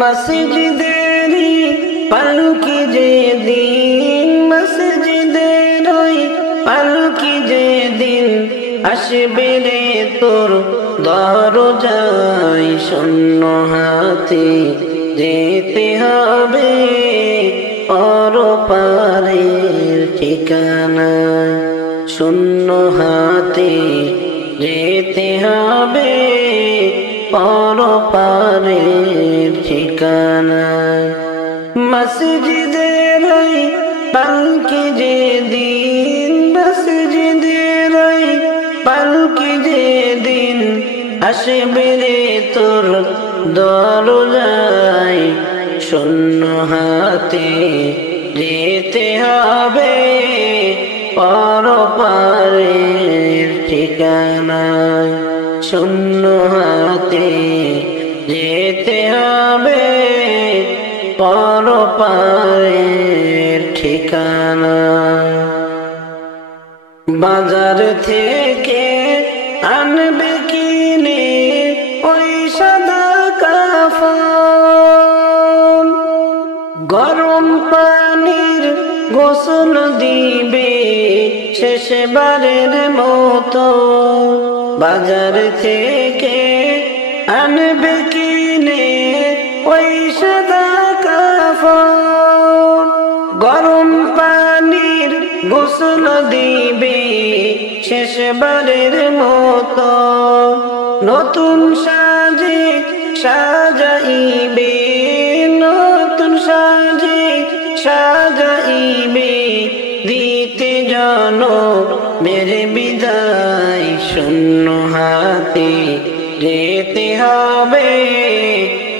মসজিদেরি পালকি যেদিন, মসজিদের ওই পালকি যেদিন আসবে রে তোর দরজায়, শূন্য হাতে যেতে হবে পরপারের ঠিকানায়, শূন্য হাতে যেতে হবে পরপারের ঠিকানায়। মসজিদের ওই পালকি যেদিন, মসজিদের ওই পালকি যেদিন আসবে রে তোর দরজায়, শূন্য হাতে যেতে হবে পরপারের ঠিকানায়, শূন্য হাতে যেতে হবে পরপারের ঠিকানায়। বাজার থেকে আনবে কিনে ওই সাদা কাফন, গরম পানির গোসল দিবে শেষবারের মতো। বাজার থেকে আনবে কিনে ওই সাদা কাফন, গরম পানির গোসল দিবে শেষবারের মতো। নতুন সাজে সাজাইবে, নতুন সাজে সাজাইবে দিতে জনমের বিদায়, শূন্য হাতে যেতে হবে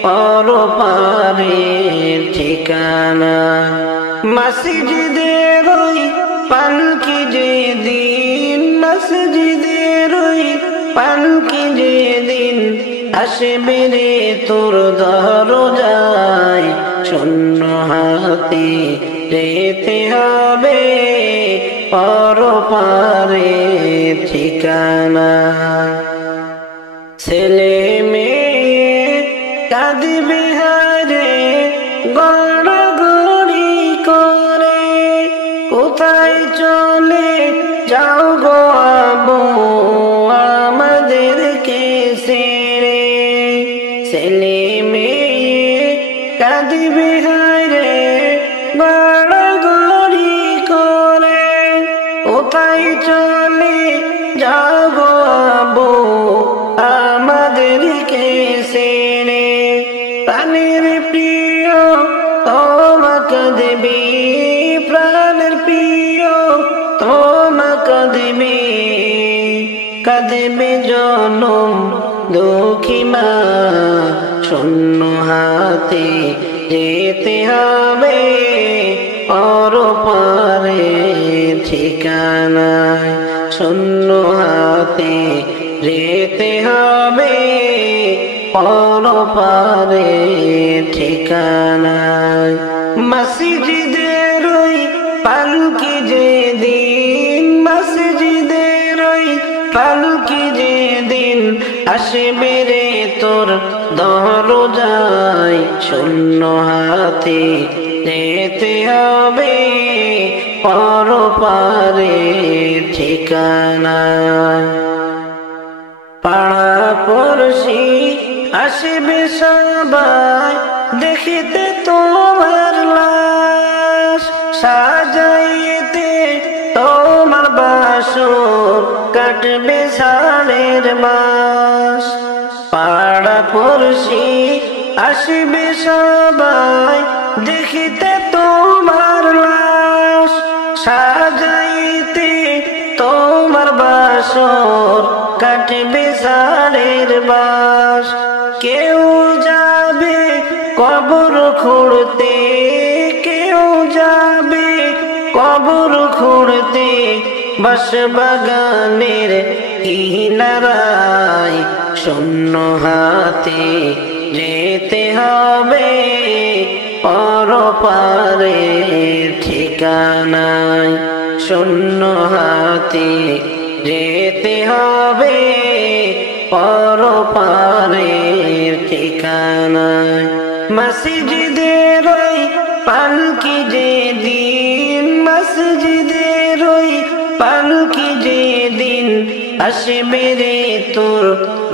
পরপারের ঠিকানা। মসজিদের ওই পালকি যেদিন, মসজিদের ওই পালকি যেদিন আসবে রে তোর দরজায়, শূন্য হাতে যেতে হবে পরপারের ঠিকানা। ছেলে মেয়ে কাঁদিবে হারে গড়াগড়ি করে, কোথায় চলে যাও গো আবু আমাদেরকে ছেড়ে। ছেলে মেয়ে কাঁদিবে হারে গড়াগড়ি করে, কোথায় চলে যাও গো আবু আমাদেরকে ছেড়ে। প্রাণের প্রিয় তোমাকে দেবে, প্রাণের প্রিয় তোমাকে দেবে, কাঁদবে জনম দুঃখী মা, শূন্য হাতে যেতে হবে পরপারের ঠিকানায়, শূন্য হাতে যেতে হবে পরপারের ঠিকানায়। মসজিদের ওই পালকি যেদিন, মসজিদের ওই পালকি যেদিন আসবে রে তোর দরজায়, শূন্য হাতে যেতে হবে পরপারের ঠিকানায়। পাড়া পড়শি আসবে সবাই দেখিতে তোমার লাশ, সাজাইতে তোমার বাসর কাটবে ষাঁড়ের মাস। পাড়া পড়শি আসবে সবাই দেখিতে তোমার লাশ, সাজাইতে তোমার বাসর কাটবে ষাঁড়ের মাস। কেউ যাবে কবর খুঁড়তে, কেউ যাবে কবর খুঁড়তে বাঁশবাগানের কিনারায়, শূন্য হাতে যেতে হবে পরপারের ঠিকানায়, শূন্য হাতে যেতে হবে পরপারের ঠিকানায়। মসজিদের ওই পালকি যেদিন, মসজিদের ওই পালকি যেদিন আসবে রে তোর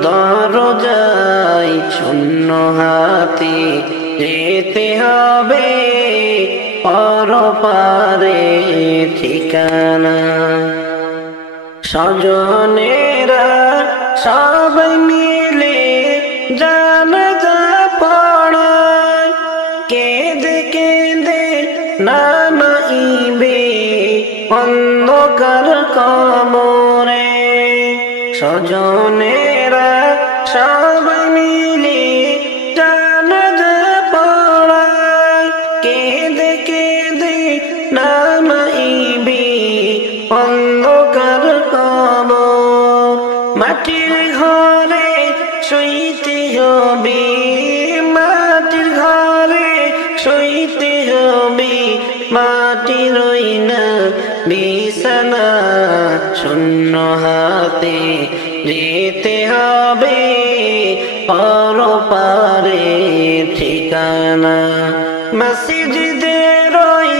দরজায়, শূন্য হাতে যেতে হবে পরপারে ঠিকানা। স্বজনেরা সবাই মিলে জানাজা পড়ায়, কেঁদে কেঁদে নামাইবে অন্ধকার কবরে। স্বজনেরা সবাই মিলে জানাজা পড়ায়, কেঁদে কেঁদে নামাইবে অন্ধকার কবর। মাটির ঘরে শুইতে হবে, মাটির ঘরে শুইতে হবে, মাটির ওই না বিছানা, শূন্য হাতে যেতে হবে পরপারে ঠিকানা। মসজিদের ওই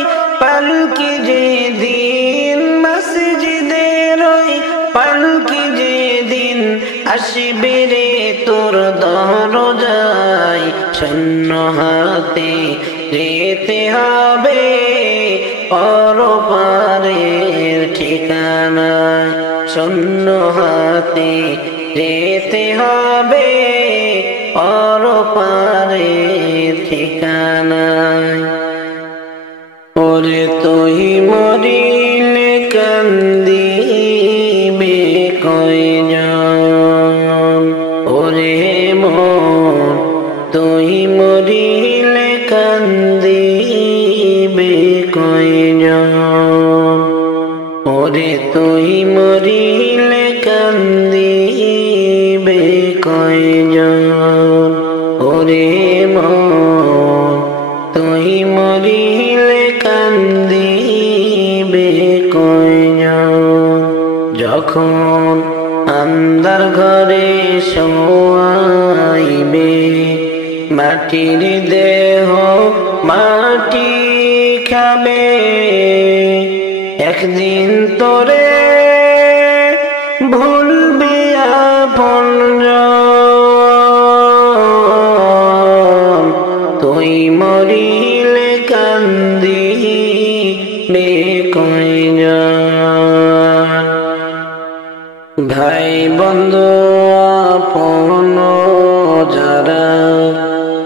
পালকি যেদিন, মসজিদের ওই পালকি যেদিন আসবে রে তোর দরজায়, শূন্য হাতে যেতে হবে পরপারের ঠিকানা। শূন্য হাতে যেতে হবে পরপারের ঠিকানা। ওরে তুই মরিলে কান্দিবে কয়জন, ওরে মন তুই মরিলে কান্দিবে কয়জন, ওরে তুই মরিলে কান্দিবে কয়জন, ওরে মন তুই মরিলে কান্দিবে কয়জন। যখন আন্ধার ঘরে শোয়াইবে, মাটির দেহ মাটি খাবে, একদিন তোরে ভুলবে আপনজন, তুই মরিলে কান্দিবে কয়জন। ভাই বন্ধু আপন যারা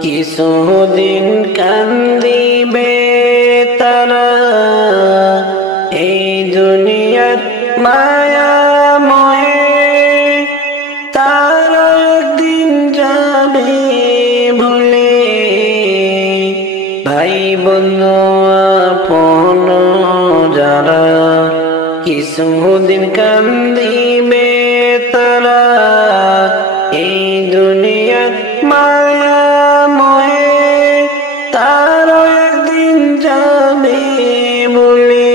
কিছুদিন কান্দিবে তারা, এই দুনিয়ার মায়া মোহে তারা একদিন যাবে ভুলে। ভাই বন্ধু আপন যারা কিছুদিন কান্দিবে তারা, এই দুনিয়ার মায়া মোহে তারা একদিন যাবে বলে।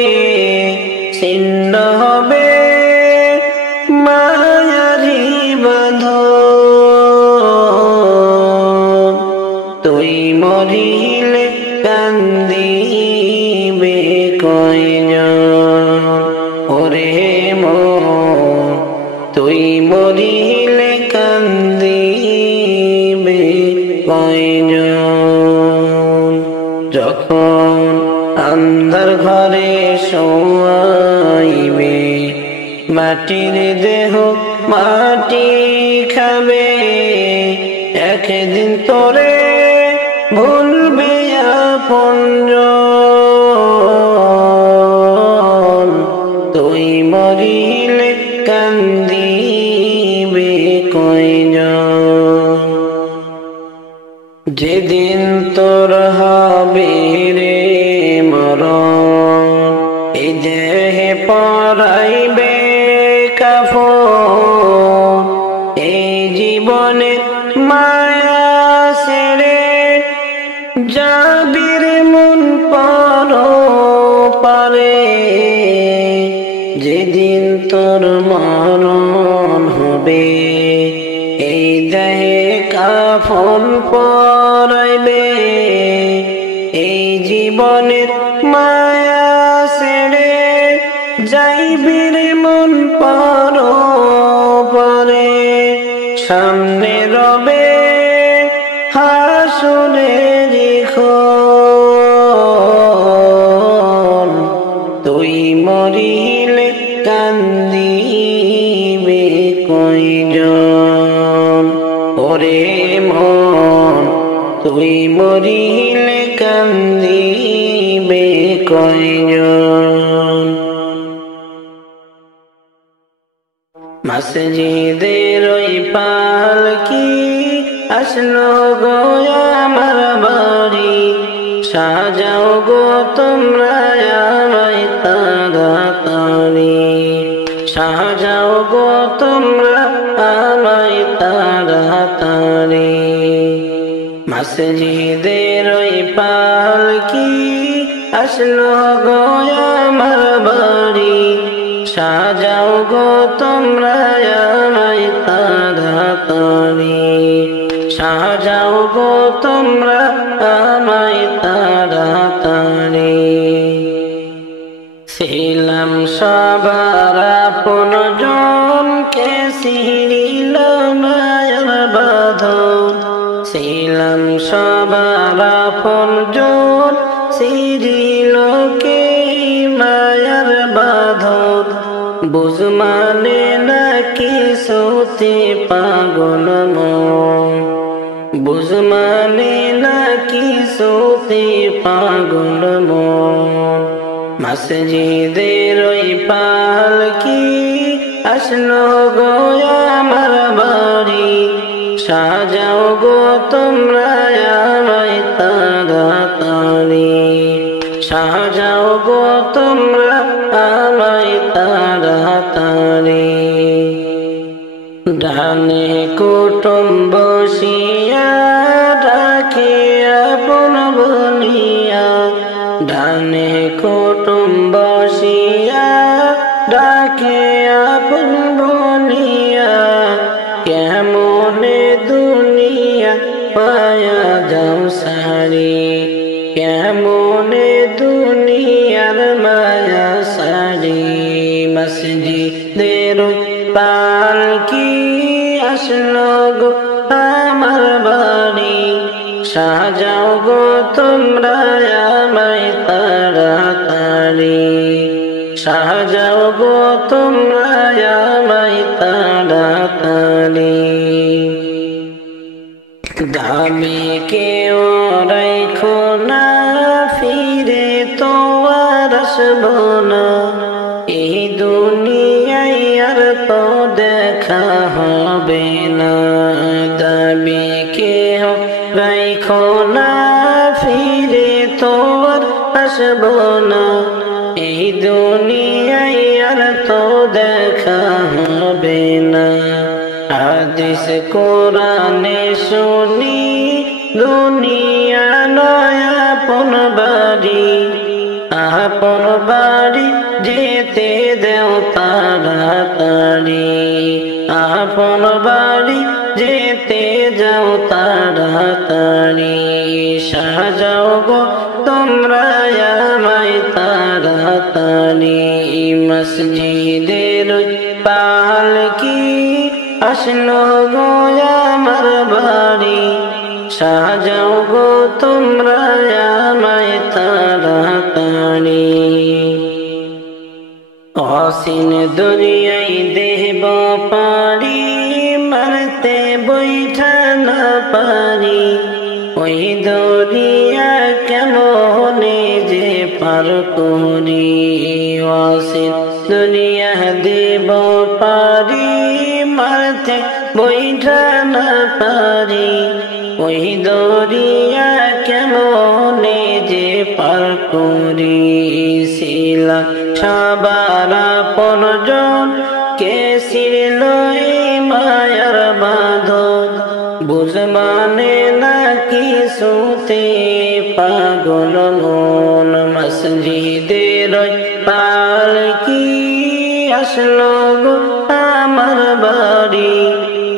ছিন্ন হবে মায়ারি বাঁধন, তুই মরিলে কান্দিবে কয়জন, ওরে মন তুই মরিলে কান্দিবে কয়জন। যখন আন্ধার ঘরে শোয়াইবে, মাটির দেহ মাটি খাবে, একদিন তোরে ভুলবে আপনজন, তুই মরিলে কান্দিবে কয়জন। যেদিন তোর হবে রে মরণ, এই দেহে পরাইবে কাফন, এই জীবনে মায়া ছেড়ে যাবির মন পরপারে। যেদিন তোর মরণ হবে, এই দেহে কাফন পরাইবে জীবনের মায়া ছেড়ে যাইবি রে মন পরে সামনে রবে হাসরের ক্ষণ তুই মরিলে কান্দিবে কয়জন ওরে মন তুই মরিলে কান্দিবে কয়জন মসজিদের ওই পালকি আসলো গো আমার বাড়ি সাজাও গো তোমরা আমায় তাড়াতাড়ি সাজাও গো তোমরা আমায় তাড়াতাড়ি মসজিদের ওই পালকি আসলো গো আমার বাড়ি সাজাও গো তোমরা আমায় তাড়াতাড়ি সাজাও গো তোমরা আমায় তাড়াতাড়ি ছিলাম সবার আপনজন কে ছিঁড়িল মায়ার বাঁধন ছিলাম সবার আপনজন ছিঁড়িল কে মায়ার বাঁধন বুঝ মানে না কিছুতে পাগল মন বুঝ মানে না কিছুতে পাগল মন মসজিদের ওই পালকি আসলো গো আমার বাড়ি সাজাও গো তোমরা আমায় তাড়াতাড়ি সাজাও গো তোমরা আমায় তাড়াতাড়ি ডানে কুটুম্ব বসিয়া ডাকে আপন বলিয়া ডানে কুটুম্ব বসিয়া ডাকে আপন বলিয়া কেমনে দুনিয়া পায়া যাও সারি কেমনে দুনিয়ার মায়া সারি মসজিদের পালকি আসলো গো আমার বাড়ি সাজাও গো তোমরা আমায় তাড়াতাড়ি সাজাও গো তোমরা আমায় তাড়াতাড়ি দামি কেউ রাখো না ফিরে তো আর আসব না এই দুনিয়ায় আর তো দেখা হবে না দামি কেউ রাখো না ফিরে তো আর আসব না এই দুনিয়ায় আর তো দেখা হবে না হাদিস কোরআনে শুনি দুনিয়া নয় আপন বাড়ি যেতে দেও তাড়াতাড়ি আপন বাড়ি যেতে যাও তাড়াতাড়ি সাজাও গো তোমরা আমায় তাড়াতাড়ি মসজিদের পালকি আসলো গো আমার বাড়ি সাজাও গো তোমরা আমায় তাড়াতাড়ি অসীন দুনিয়ায় দেব পারি মারতে বৈঠা না পারি ওই দরিয়া কেমনে যে পার করি অসীন দুনিয়া দেব পারি মারতে বৈঠা না পারি ওই দরিয়া কেমনে যে পার করি ছিলাম সবার আপনজন কে ছিঁড়ল এই মায়ার বাঁধন বুঝ মানে না কিছুতে পাগল মন মসজিদের পালকি আসলো গো আমার বাড়ি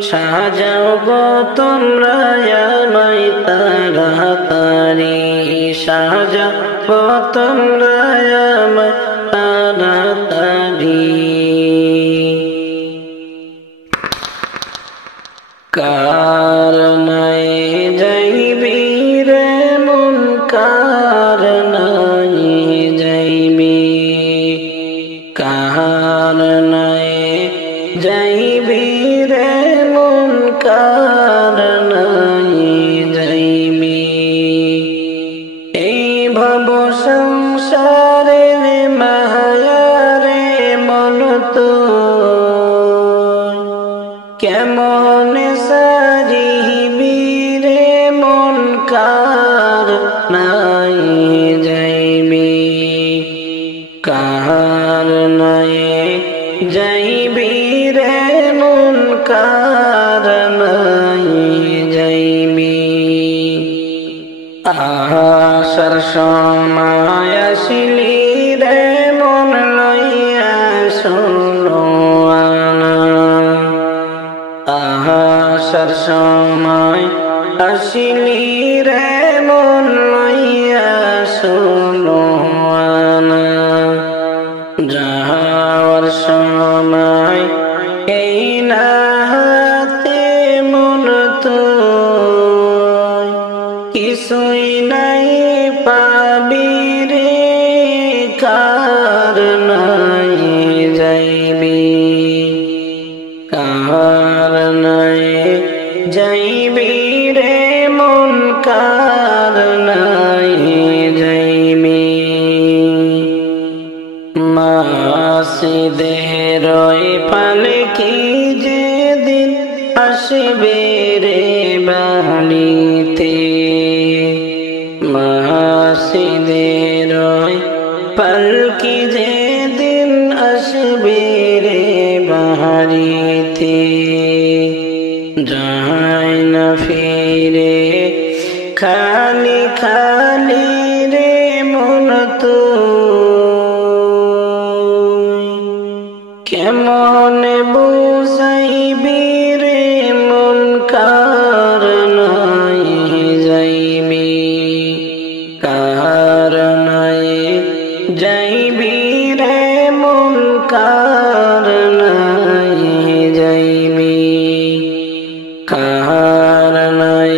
সাজাও গো তোমরা আমায় তাড়াতাড়ি সাজা তোমরা আমায় তাড়াতাড়ি। কার নাই যাইবি রে মন, কার নাই যাইবি, কার নাই যাইবি রে মন, কার নাই যাইবি। এই ভব সংসারের মায়ারে মন তো কেমন সারিবি রে মন, কার নাই যাইবি, কার নাই যাইবি রে মন, কার নাই যাইবি। আসার সময় আসিলি রে মন লইয়া শোনো আনা, আসার সময় আসিলি রে মন লইয়া শোনো আনা, যাওয়ার সময় এই না হাতে মন তো কিছুই নাই পাবি রে, কার নাই যাইবি, কার নাই যাইবি রে মন, কার নাই যাইবি। মাসি দেহের পালকি যেদিন আসবে রে বাড়িতে, মাসিদের পালকি যেদিন আসবে রে বাড়িতে, যায় না ফিরে খালি খালি রে মন তো কেমন বুঝাইবি রে মন, কার নাই যাইবি, কার নাই যাইবি রে মন, কার নাই যাইবি, কার নাই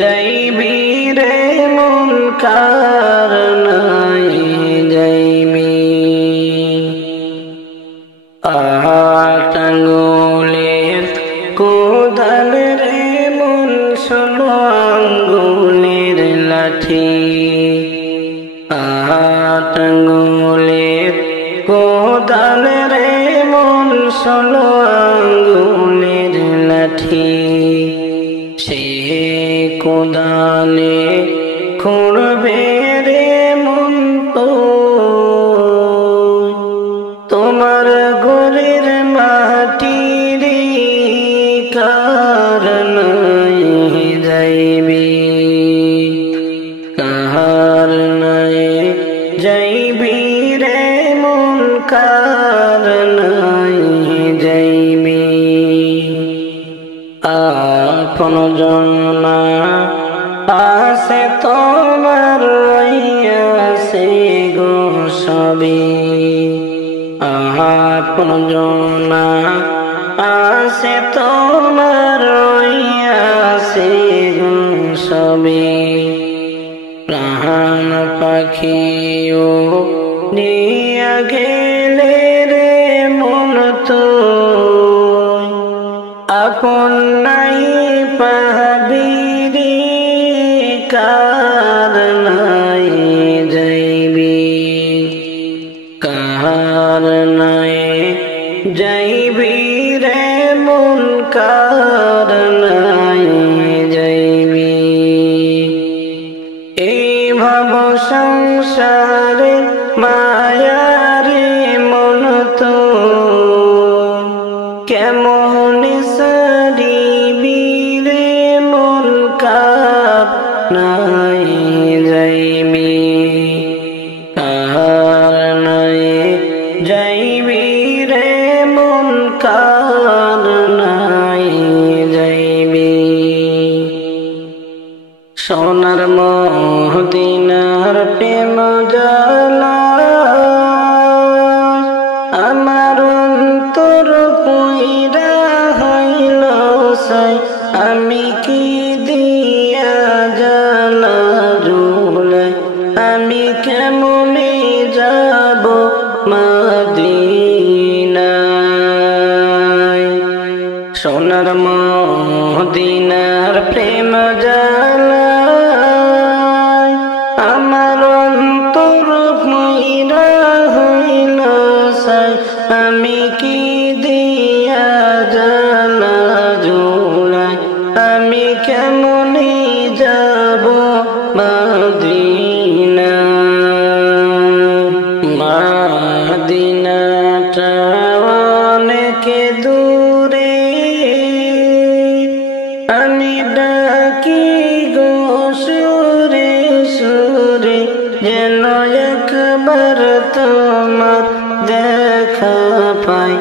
যাইবি রে মন, কার নাই যাইবি। আটাঙ্গুলের কোদাল রে মন, 16 আঙ্গুলের লাঠি, আটাঙ্গুলের কোদাল রে মন, 16 আঙ্গুলের লাঠি, সে কোদালে খুঁড়বে রে মন তো তোমার ঘরের মাটি রে, কার নাই যাইবি, কার নাই যাইবি রে মন, কার নাই যাইবি। আপন জনা আছে তোমার রইয়াছে গো সবই, আপন জনা আছে তোমার রইয়াছে গো সবই, প্রাণ পাখিও নিয়া গেলে রে মন তো আপন নাই পাবি রে, কার নাই যাইবি, কার নাই যাইবি রে মন, কার নাই যাইবি। এই ভাব সংসারে মায়ারে মন তো কেমন সারিবি রে মন, কার নাই যাইবি, কার নাই যাইবি রে মন, কার নাই যাইবি। সোনার মন মদিনার প্রেম জ্বালা আমার অন্তর পুইরা হইল সাই আমি কি দিয়া জ্বালা জুলাই আমি কেমনে যাব মদিনায় সোনার মদিনার প্রেম জ্বালা আমার অন্তর পুইরা হইল সাই আমি কি দিয়া জ্বালা জুলাই আমি কেমনে যাব মদিনা মদিনাটা অনেক দূরে আমি ডাকি গো সুরে সুরে যেন একবার তোমার দেখা পাই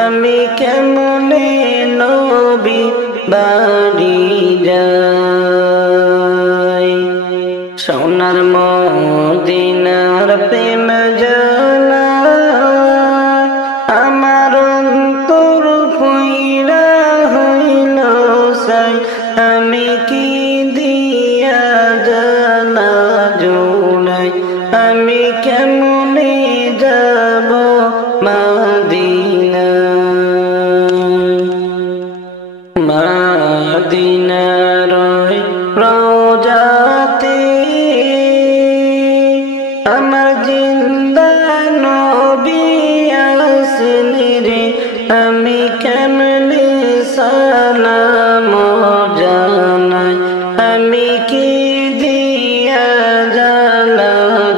আমি কেমনে নবী বাড়ি যাই সোনার মদিনার প্রেম জ্বালা আমার অন্তর পুইরা হইল সাই আমি কি দিয়া জ্বালা জুলাই আমি কেমনে যাব মদিনা মদিনার রওজাতে আমার জিন্দা নবী আছেন রে আমি কেমনে সালাম জানাই আমি কি দিয়া জ্বালা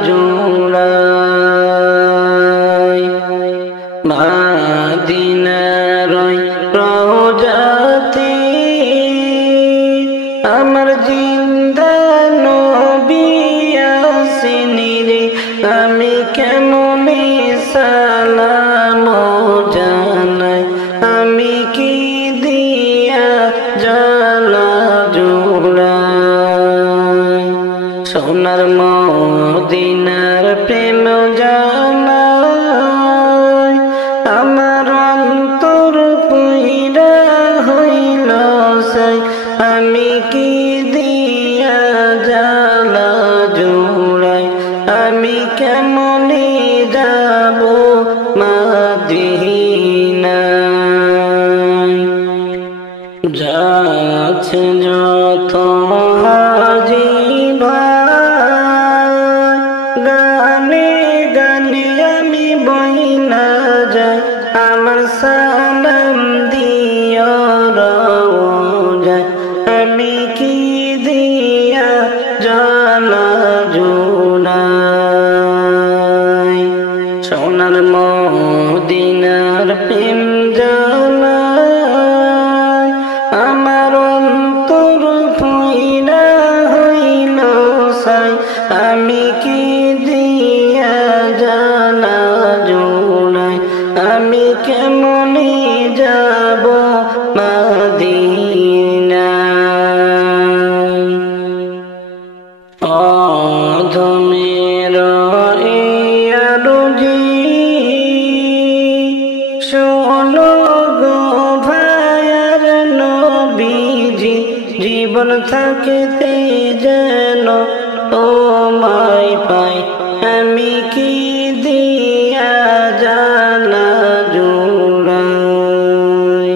জুড়াই মদিনার রওজাতে আমার জিন্দা নবী আছেন রে আমি কেমনে সালাম জানাই আমি কি দিয়া জ্বালা জুড়াই সোনার মদিনার প্রেম জ্বালা আমার অন্তর পুইরা হইল সাই আমি কি দিয়া জ্বালা জুড়াই আমি কেমনে যাব মদিনা যাচ্ছে যত হাজি ভাই গানে গানে আমি বইনা যাই আমার সালাম দিও রওজায় আমি কি দিয়া জ্বালা জুড়াই সোনার মদিনার প্রেম জ্বালা আমার অন্তর পুইরা হইল সাই আমি কি দিয়া জ্বালা জুড়াই আমি কেমনে যাব মদিনা অধমের আরজি শোনো গো ভাইয়ার নবীজি জীবন থাকতে যেন তোমায় পাই আমি কি দিয়া জ্বালা জুড়াই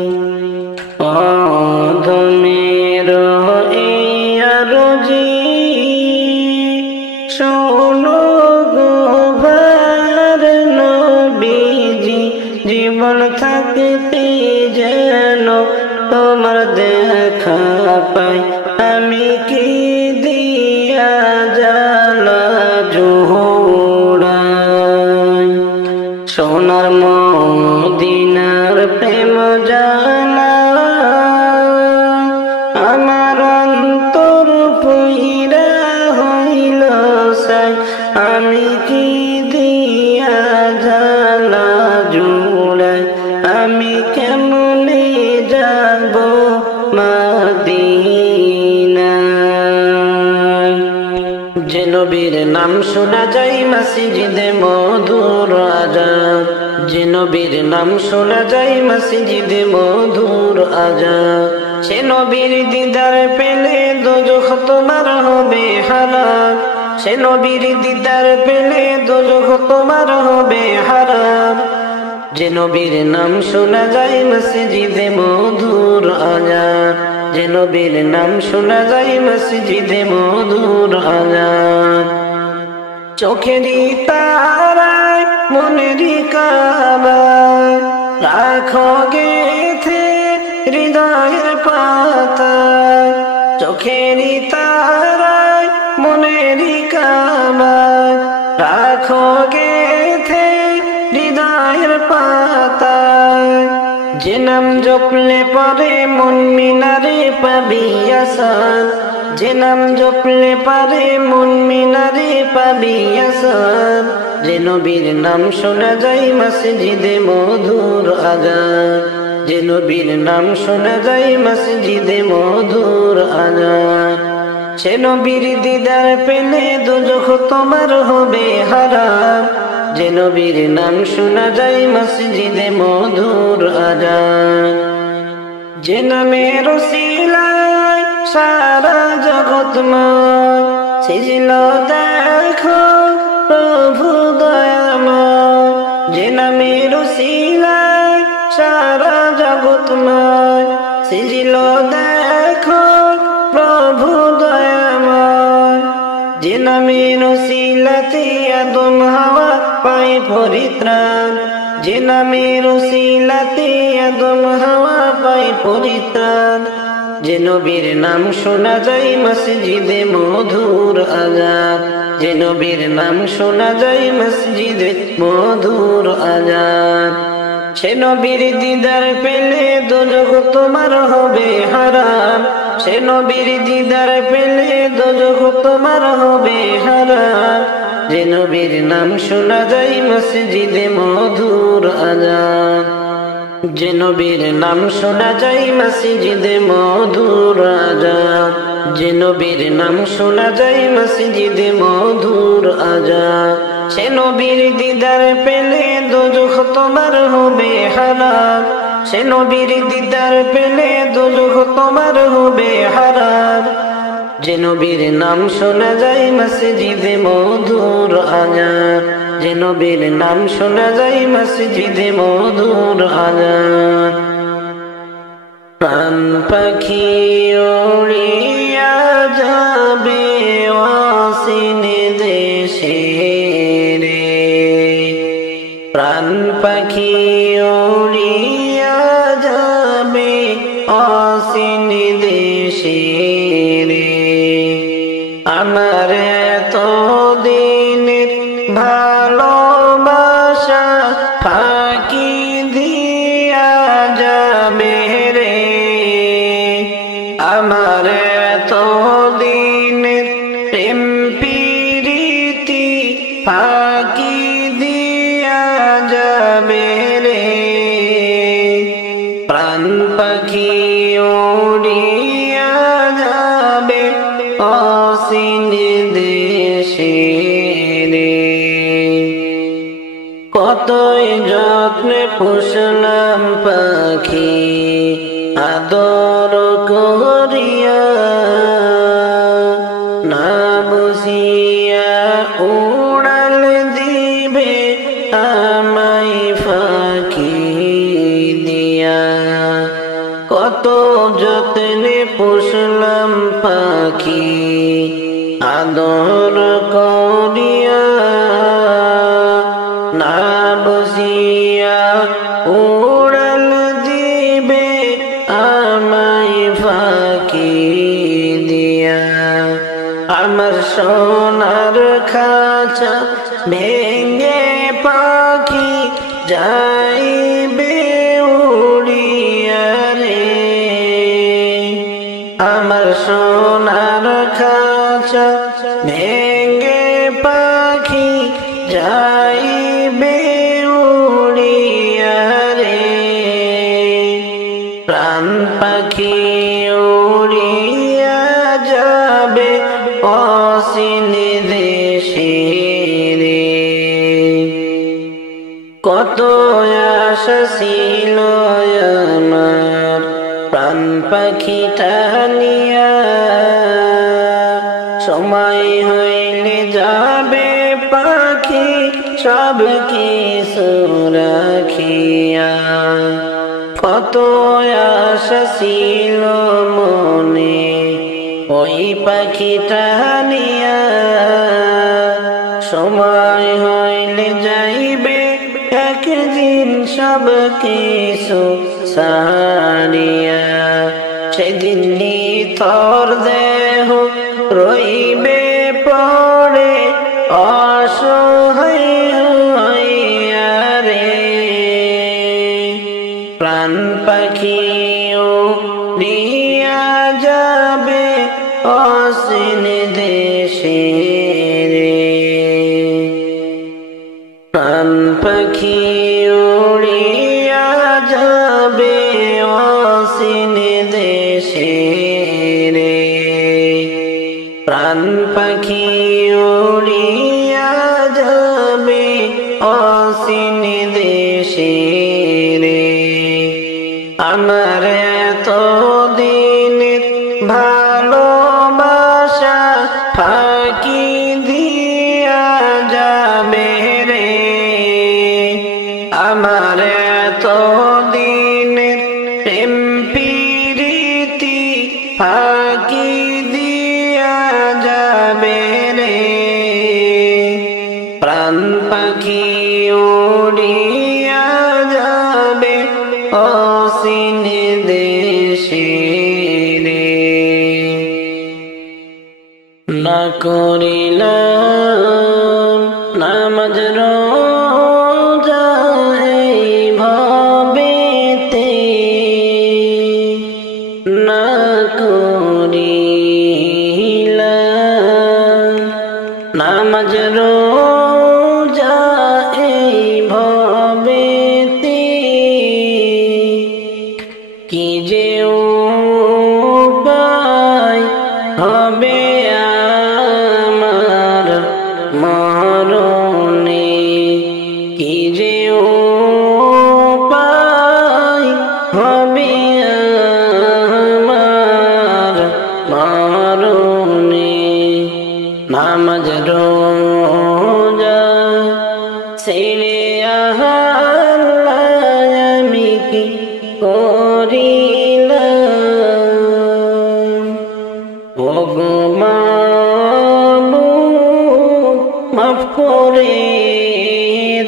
অধমের আরজি শোনো গো ভাইয়ার নবীজি জীবন থাকতে যেন তোমার দেখা পাই আমি কি দিয়া জ্বালা জুড়াই সোনার মদিনার প্রেম জ্বালা আমার অন্তর পুইরা হইল সাই আমি কি দিয়া জ্বালা জুড়াই আমি কেমনে যাব মদিনা যে নবীর নাম শোনা যায় মসজিদে মধুর আজান, যে নবীর নাম শোনা যায় মসজিদে মধুর আজান। সে নবীর দিদার পেলে দোজখ তোমার হবে হারাম, সে নবীর দিদার পেলে দোজখ তোমার হবে হারাম। যে নবীর নাম শোনা যায় মসজিদে মধুর আজান, যে নবীর নাম শোনা যায় মসজিদে মধুর আজান। চোখেরই তারায় মনেরই কাবায় রাখো গেথে হৃদয়ের পাতায়, চোখেরই তারায় মনেরই কাবায় রাখো গেথে হৃদয়ের পাতায়। যে নাম জপলে পরে মন মিনারে পাবি আসান, যে নাম জপলে পারে মন মিনারে পাবি আসান। যে নবীর নাম শোনা যায় মসজিদে মধুর আজান, যে নবীর নাম শোনা যায় মসজিদে মধুর আজান। সে নবীর দিদার পেলে দোজখ তোমার হবে হারাম, যে নবীর নাম শোনা যায় মসজিদে মধুর আজান। যে নামের ওসিলায় সারা জগৎময় সিজিল দেখো প্রভু দয়াময়, যে নামের ওসিলায় সারা জগৎময় সিজিল দেখো প্রভু দয়াময়। যে নামের ওসিলাতে আদম হাওয়া পায় পরিত্রাণ, যে নামের ওসিলাতে আদম হাওয়া পায় পরিত্রাণ। যে নবীর নাম শোনা যায় মসজিদে মধুর আজান, যে নবীর নাম শোনা যায় মসজিদে মধুর আজান। সে নবীর দিদার পেলে দোজখ তোমার হবে হারাম, সে নবীর দিদার পেলে দোজখ তোমার হবে হারাম। যে নবীর নাম শোনা যায় মসজিদে মধুর আজান, যে নবীর নাম শোনা যায় মসজিদে মধুর আজান, যে নবীর নাম শোনা যায় মসজিদে মধুর আজান। সে নবীর দিদার পেলে দোজখ তোমার হবে হারাম, সে নবীর দিদার পেলে দোজখ তোমার হবে হারাম। যে নবীর নাম শোনা যায় মসজিদে মধুর আজান, যে নবীর নাম শোনা যায় মসজিদে মধুর আজান। প্রাণ পাখি উড়িয়া যাবে অসীম দেশে রে, প্রাণ পাখি উড়িয়া যাবে অসীম দেশে রে। আমার এত দিনের ভালোবাসা ফাঁকি দিয়া যাবে রে, আমার এত দিনের প্রেম প্রীতি ফাঁকি দিয়া যাবে রে। প্রাণ পাখি উড়িয়া যাবে অসীম দেশে রে। কতই যত্নে পুষলাম পাখি আদর করিয়া, না বুঝিয়া উড়াল দিবে আমায় ফাঁকি দিয়া। কত যত্নে পুষলাম পাখি আদর করিয়া, না বুঝিয়া উড়াল দিবে আমায় ফাঁকি দিয়া। আমার সোনার খাঁচা ভেঙে পাখি যাইবে উড়িয়া রে, আমার সোনার খাঁচা ভেঙে পাখি যাইবে উড়িয়া রে। প্রাণ পাখি উড়িয়া যাবে অসীম কত আশা ছিল আমার প্রাণ পাখিটা নিয়া, সময় হইলে যাবে পাখি সব কিছু রাখিয়া। কত আশা ছিল মনে ওই পাখিটা নিয়া, সময় হইলে যাইবে একদিন সব কিছু ছাড়িয়া। সেদিন নিথর দেহ রইবে পড়ে অসহায় হইয়া রে, প্রাণ পাখিও নিয়া যাবে অসীন দেশে রে। প্রাণ পাখি উড়িয়া যাবে অসীন দেশে রে, প্রাণ পাখি উড়িয়া যাবে অসীন দেশে রে। আমার এত দিনের ভালোবাসা ফাঁকি দিয়া যাবে রে, আমার এত দিনের প্রেম প্রীতি ফাঁকি দিয়া যাবে রে, প্রাণ পাখি উড়িয়া যাবে অসীন দেশে রে। না করিলাম নামাজ রোজা এই ভবেতে, না করিলাম নামাজ রোজা এই ভবেতে, কি যে উপায় হবে আমার মরণে, কি যে উপায় হবে আমার মরণে। নামাজ রোজা ছেড়ে আল্লাহ আমি কি করিলাম, ওগো মাবুদ মাফ করে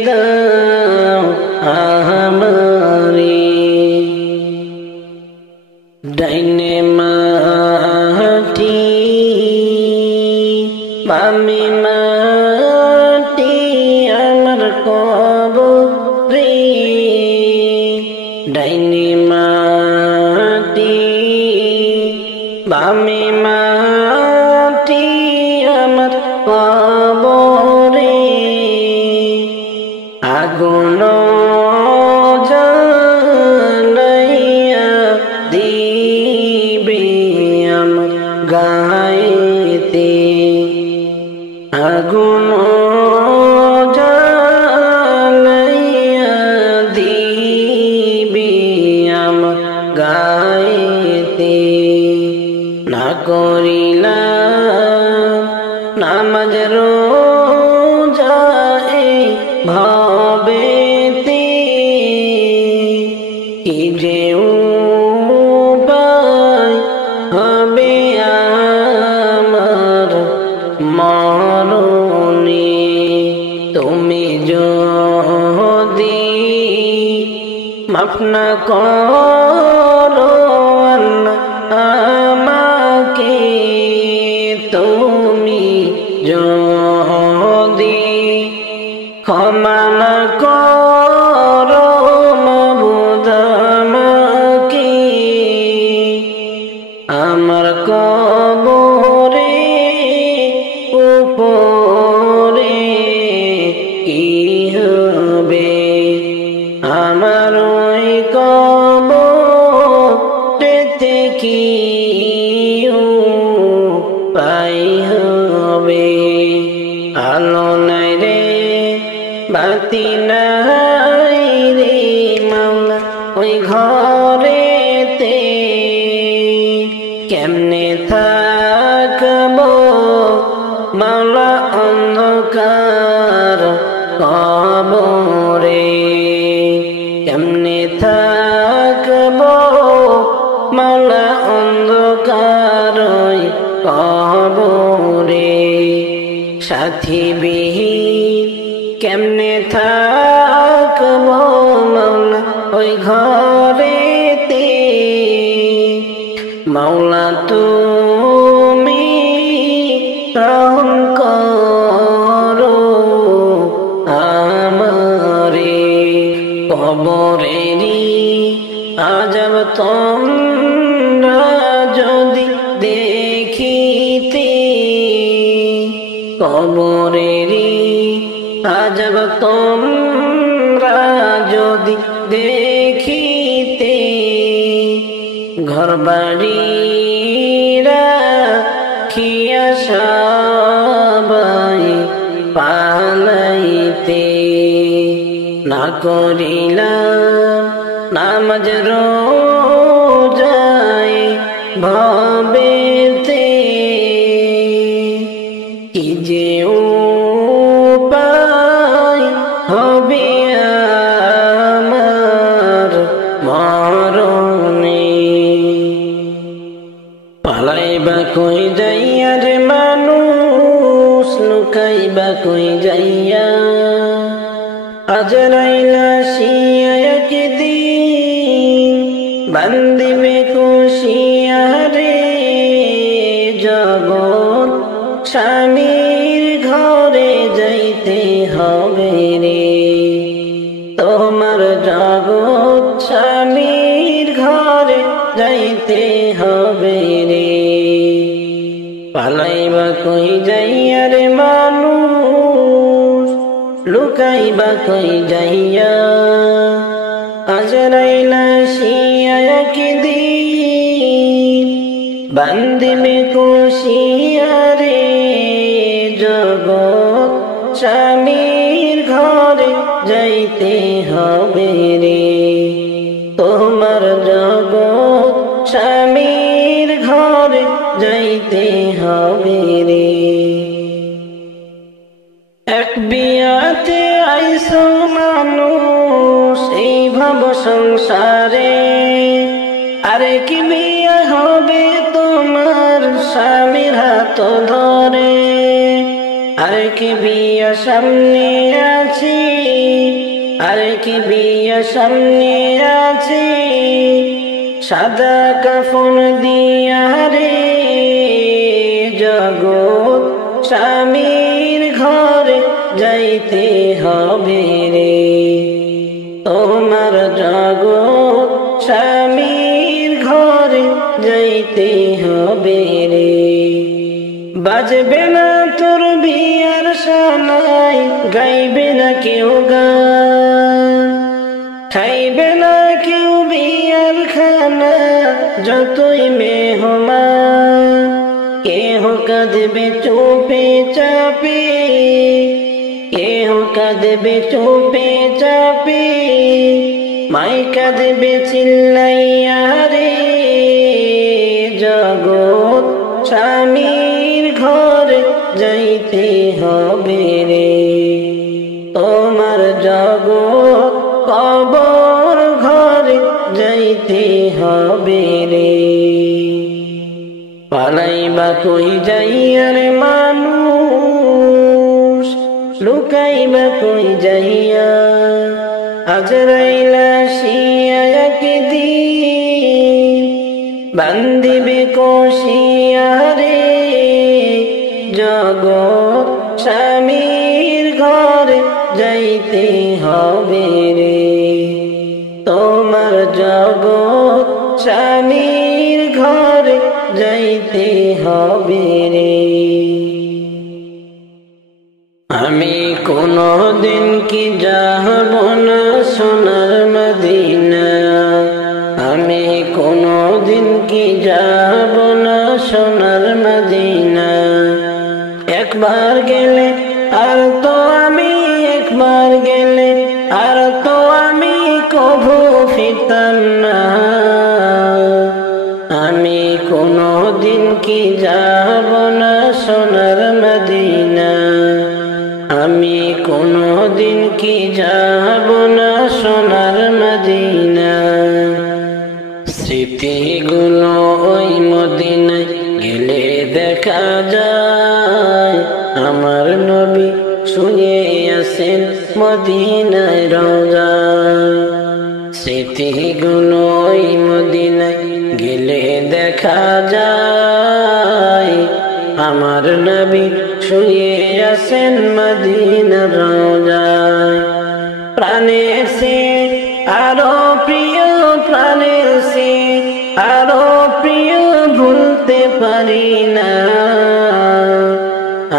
দাও আমারে। ডাইনে মাটি বামে মাটি আমার কবরে, ডাইনে মাটি বামে মাটি আমার কবরে, আগুন জ্বালাইয়া দিবে আমার গায়েতে, আগুন জ্বালাইয়া দিবে আমার গায়েতে। না করিলাম নামাজ রোজা এই ভবেতে, কি যে উপায় হবে আমার মরণে। তুমি যদি মাফ না করো আল্লাহ আমাকে, তুমি যদি ক্ষমা না করো মাবুদ আমাকে, আমার কবরে উপরে কি হবে, আমার ওই কবরেতে কি পাই হবে। আলো নাই রে বাতি নাই মাওলা অন্ধকার কবরে কেমনে থাকবো মাওলা অন্ধকার কবরে সাথী বিহীন কেমনে থাকবো মাওলা ওই ঘরেতে মাওলা তুমি রহম করো আমারে কবরেরই আযাব তোমরা যদি দেখিতে কবরেরই আযাব তোমরা যদি দেখিতে ঘরবাড়ি রাখিয়া সবাই পালাইতে না করিলাম নামাজ রোজায় ভবেতে কি যে উপায় হবে আমার মরণে পালাইবা কই যাইয়া রে মানুষ লুকাইবা কই যাইয়া আজরাইল আসিয়া একদিন বান্দিবে কুশিয়া রে জগৎ স্বামীর ঘরে যাইতে হবে রে তোমার জগৎ স্বামীর ঘরে যাইতে হবে রে পালাইবা কই যাইয়া রে মানুষ লুকাইবা কই যাইয়া আজরাইল আসিয়া একদিন বান্দিবে কুশিয়া রে জগৎ স্বামীর ঘরে যাইতে হবে রে তোমার জগৎ স্বামীর ঘরে যাইতে হবে রে এক বিয়াতে আইসো মানুষ এই ভব সংসারে আরেক বিয়া হবে তোমার স্বামীর হাত ধরে আরেক বিয়া সামনে আছে আরেক বিয়া সামনে আছে সাদা কাফন দিয়া রে জগৎ স্বামীর ঘরে যাইতে হবে রে তোমার জগৎ স্বামীর ঘরে যাইতে হবে রে বাজবে না তোর বিয়ার সানাই গাইবে না কেউ গান খাইবে না কেউ বিয়ার খানা যতই মেহমান কেহ কাঁদবে চুপে চাপে কেহ কাঁদবে চুপে চাপে মাই কাঁদবে চিল্লাইয়া রে জগৎ স্বামীর ঘরে যাইতে হবে রে তোমার জগৎ কবর ঘরে যাইতে হবে রে পালাইবা কই যাইয়া রে মানুষ লুকাইবা কই যাইয়া আজরাইল আসিয়া একদিন বান্দিবে কষিয়া রে জগৎ স্বামীর ঘরে যাইতে হবে রে তোমার জগৎ স্বামীর ঘরে যাইতে হবে রে আমি কোনদিন কি যাব না সোনার মদিনা আমি কোনদিন কি যাব না সোনার মদিনা একবার গেলে আর তো আমি একবার গেলে আর তো আমি কভু ফিরতাম না আমি কোনদিন কি যাব না সোনার মদিনা আমি কোনদিন কি যাব না সোনার মদিনা। স্মৃতিগুলো ওই মদিনায় গেলে দেখা যায়, আমার নবী শুয়ে আছেন মদিনায় রওজায়। স্মৃতিগুলো ওই মদিনায় গেলে দেখা যায়, আমার নবী শুয়ে আছেন মদিনার রওজায়। প্রাণের সে আরো প্রিয়, প্রাণের সে আরো প্রিয়, ভুলতে পারি না।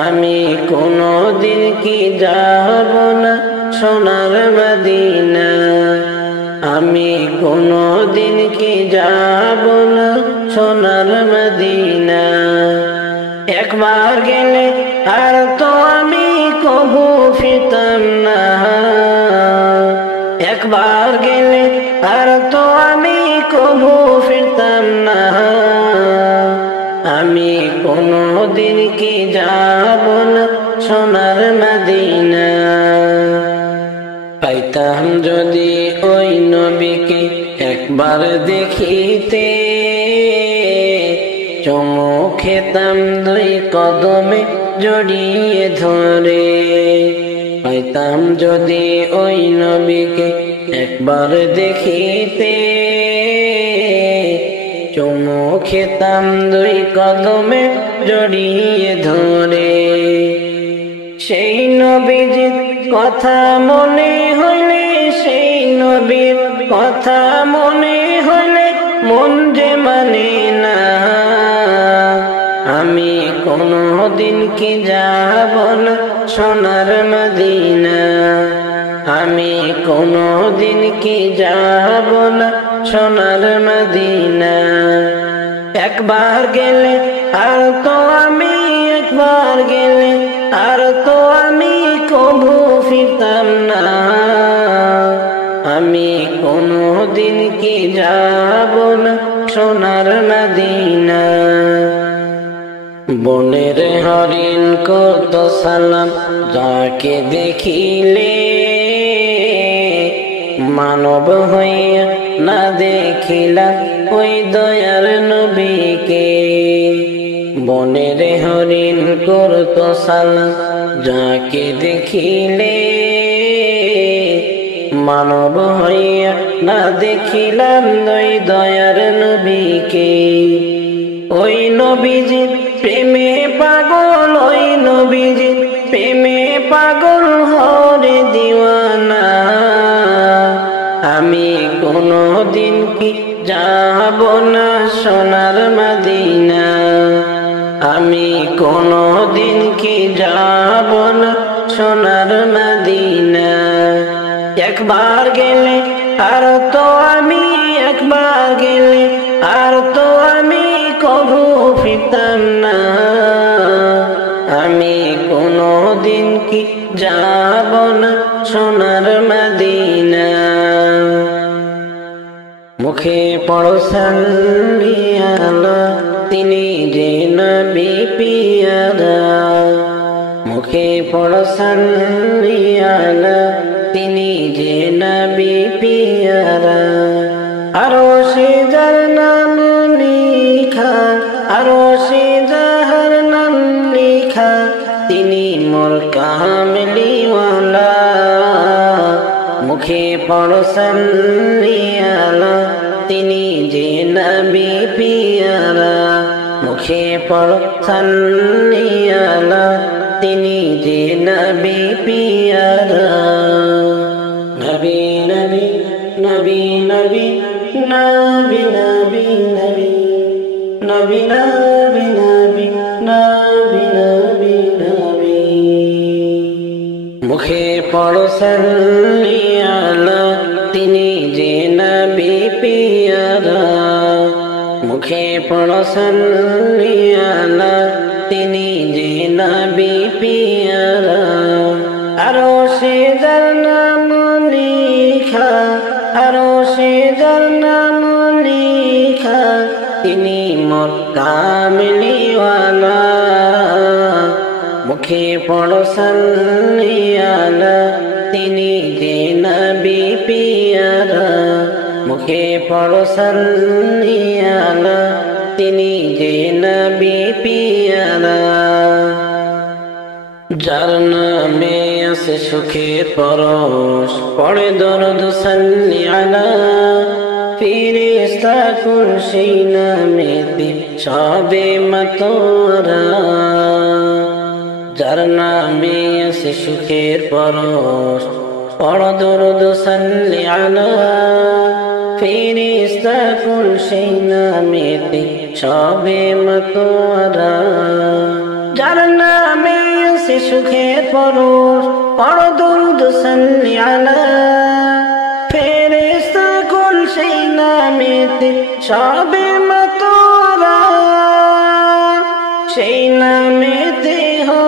আমি কোনদিন কি যাব না সোনার মদিনা। আমি কোনদিন কি যাব না সোনার মদিনা। একবার গেলে আর তো আমি কবু ফিরতাম না। একবার গেলে আর তো আমি কবু ফিরতাম না। আমি কোনদিন কি যাব না সোনার মদিনা। পাইতাম যদি ওই নবীকে একবার দেখিতে, চুমু খেতাম দুই কদমে জড়িয়ে ধরে। পাইতাম যদি ওই নবীকে একবার দেখিতে, চুমু খেতাম দুই কদমে জড়িয়ে ধরে। সেই নবীজির কথা মনে হইলে, সেই নবীর কথা মনে হইলে মন যে মানে না। আমি কোনদিন কি যাব না সোনার মদিনা। আমি কোনদিন কি যাব না সোনার মদিনা। একবার গেলে আর তো আমি, একবার গেলে আর তো আমি কবু ফিরতাম না। আমি কোনদিন কি যাব না সোনার মদিনা। বনের হরিণ কত সালাম যাকে দেখিলে, মানব হইয়া না দেখিলাম ওই দয়ার নবীকে। বনের হরিণ কত সালাম যাকে দেখিলে, মানব হইয়া না দেখিলাম ওই দয়ার নবীকে। ওই নবীজির প্রেমে পাগল, ওই নবীজির প্রেমে পাগল হরে দিওয়ানা। আমি কোনদিন কি যাব না সোনার মদিনা। আমি কোনদিন কি যাব না সোনার মদিনা। একবার গেলে আর তো আমি, একবার গেলে আর তো আমি কবু ফিরতাম না। আমি কোনদিন কি যাব না সোনার মদিনা। মুখে পড়ো সাল্লি আলা, তিনি যে নবী পিয়ারা। মুখে পড়ো সাল্লি আলা, তিনি যে নবী পিয়ারা। আরো সে যার নাম লিখা, আরো সে যার নাম লিখা, তিনি মোর কামলিওয়ালা। মুখে পড়ো সাল্লি আলা, তিনি যে নবী পিয়ারা। মুখে পড়ো সাল্লি আলা, তিনি যে নবী পিয়ারা। নবী নবী নবী নবী নবী নবী নবী নবী নবী নবী নবী নবী নবী। মুখে পড়ো সাল্লি আলা, তিনি যে নবী পিয়ারা। মুখে পড়ো সাল্লি আলা, তিনি যে নবী পিয়ারা। আরো সে যার নাম লিখা, আরো সে যার নাম লিখা, তিনি মোর কামলিওয়ালা। মুখে পড়ো সাল্লি আলা তিনি যে নবী পিয়ারা মুখে পড়ো সাল্লি আলা তিনি যে নবী পিয়ারা যার নামে আছে সুখের পরশ পড়ে দরুদ সাল্লি আলা ফেরেশতা কুল সেই নামেতে সবে মাতোয়ারা যার নামে আছে সুখের পরশ পড়ো দরুদ সাল্লি আলা ফেরেশতা কুল সেই নামেতে সবে মাতোয়ারা যার নামে আছে সুখের পরশ পড়ো দরুদ সাল্লি আলা ফেরেশতা কুল সেই নামেতে সবে মাতোয়ারা সেই নামেতে হো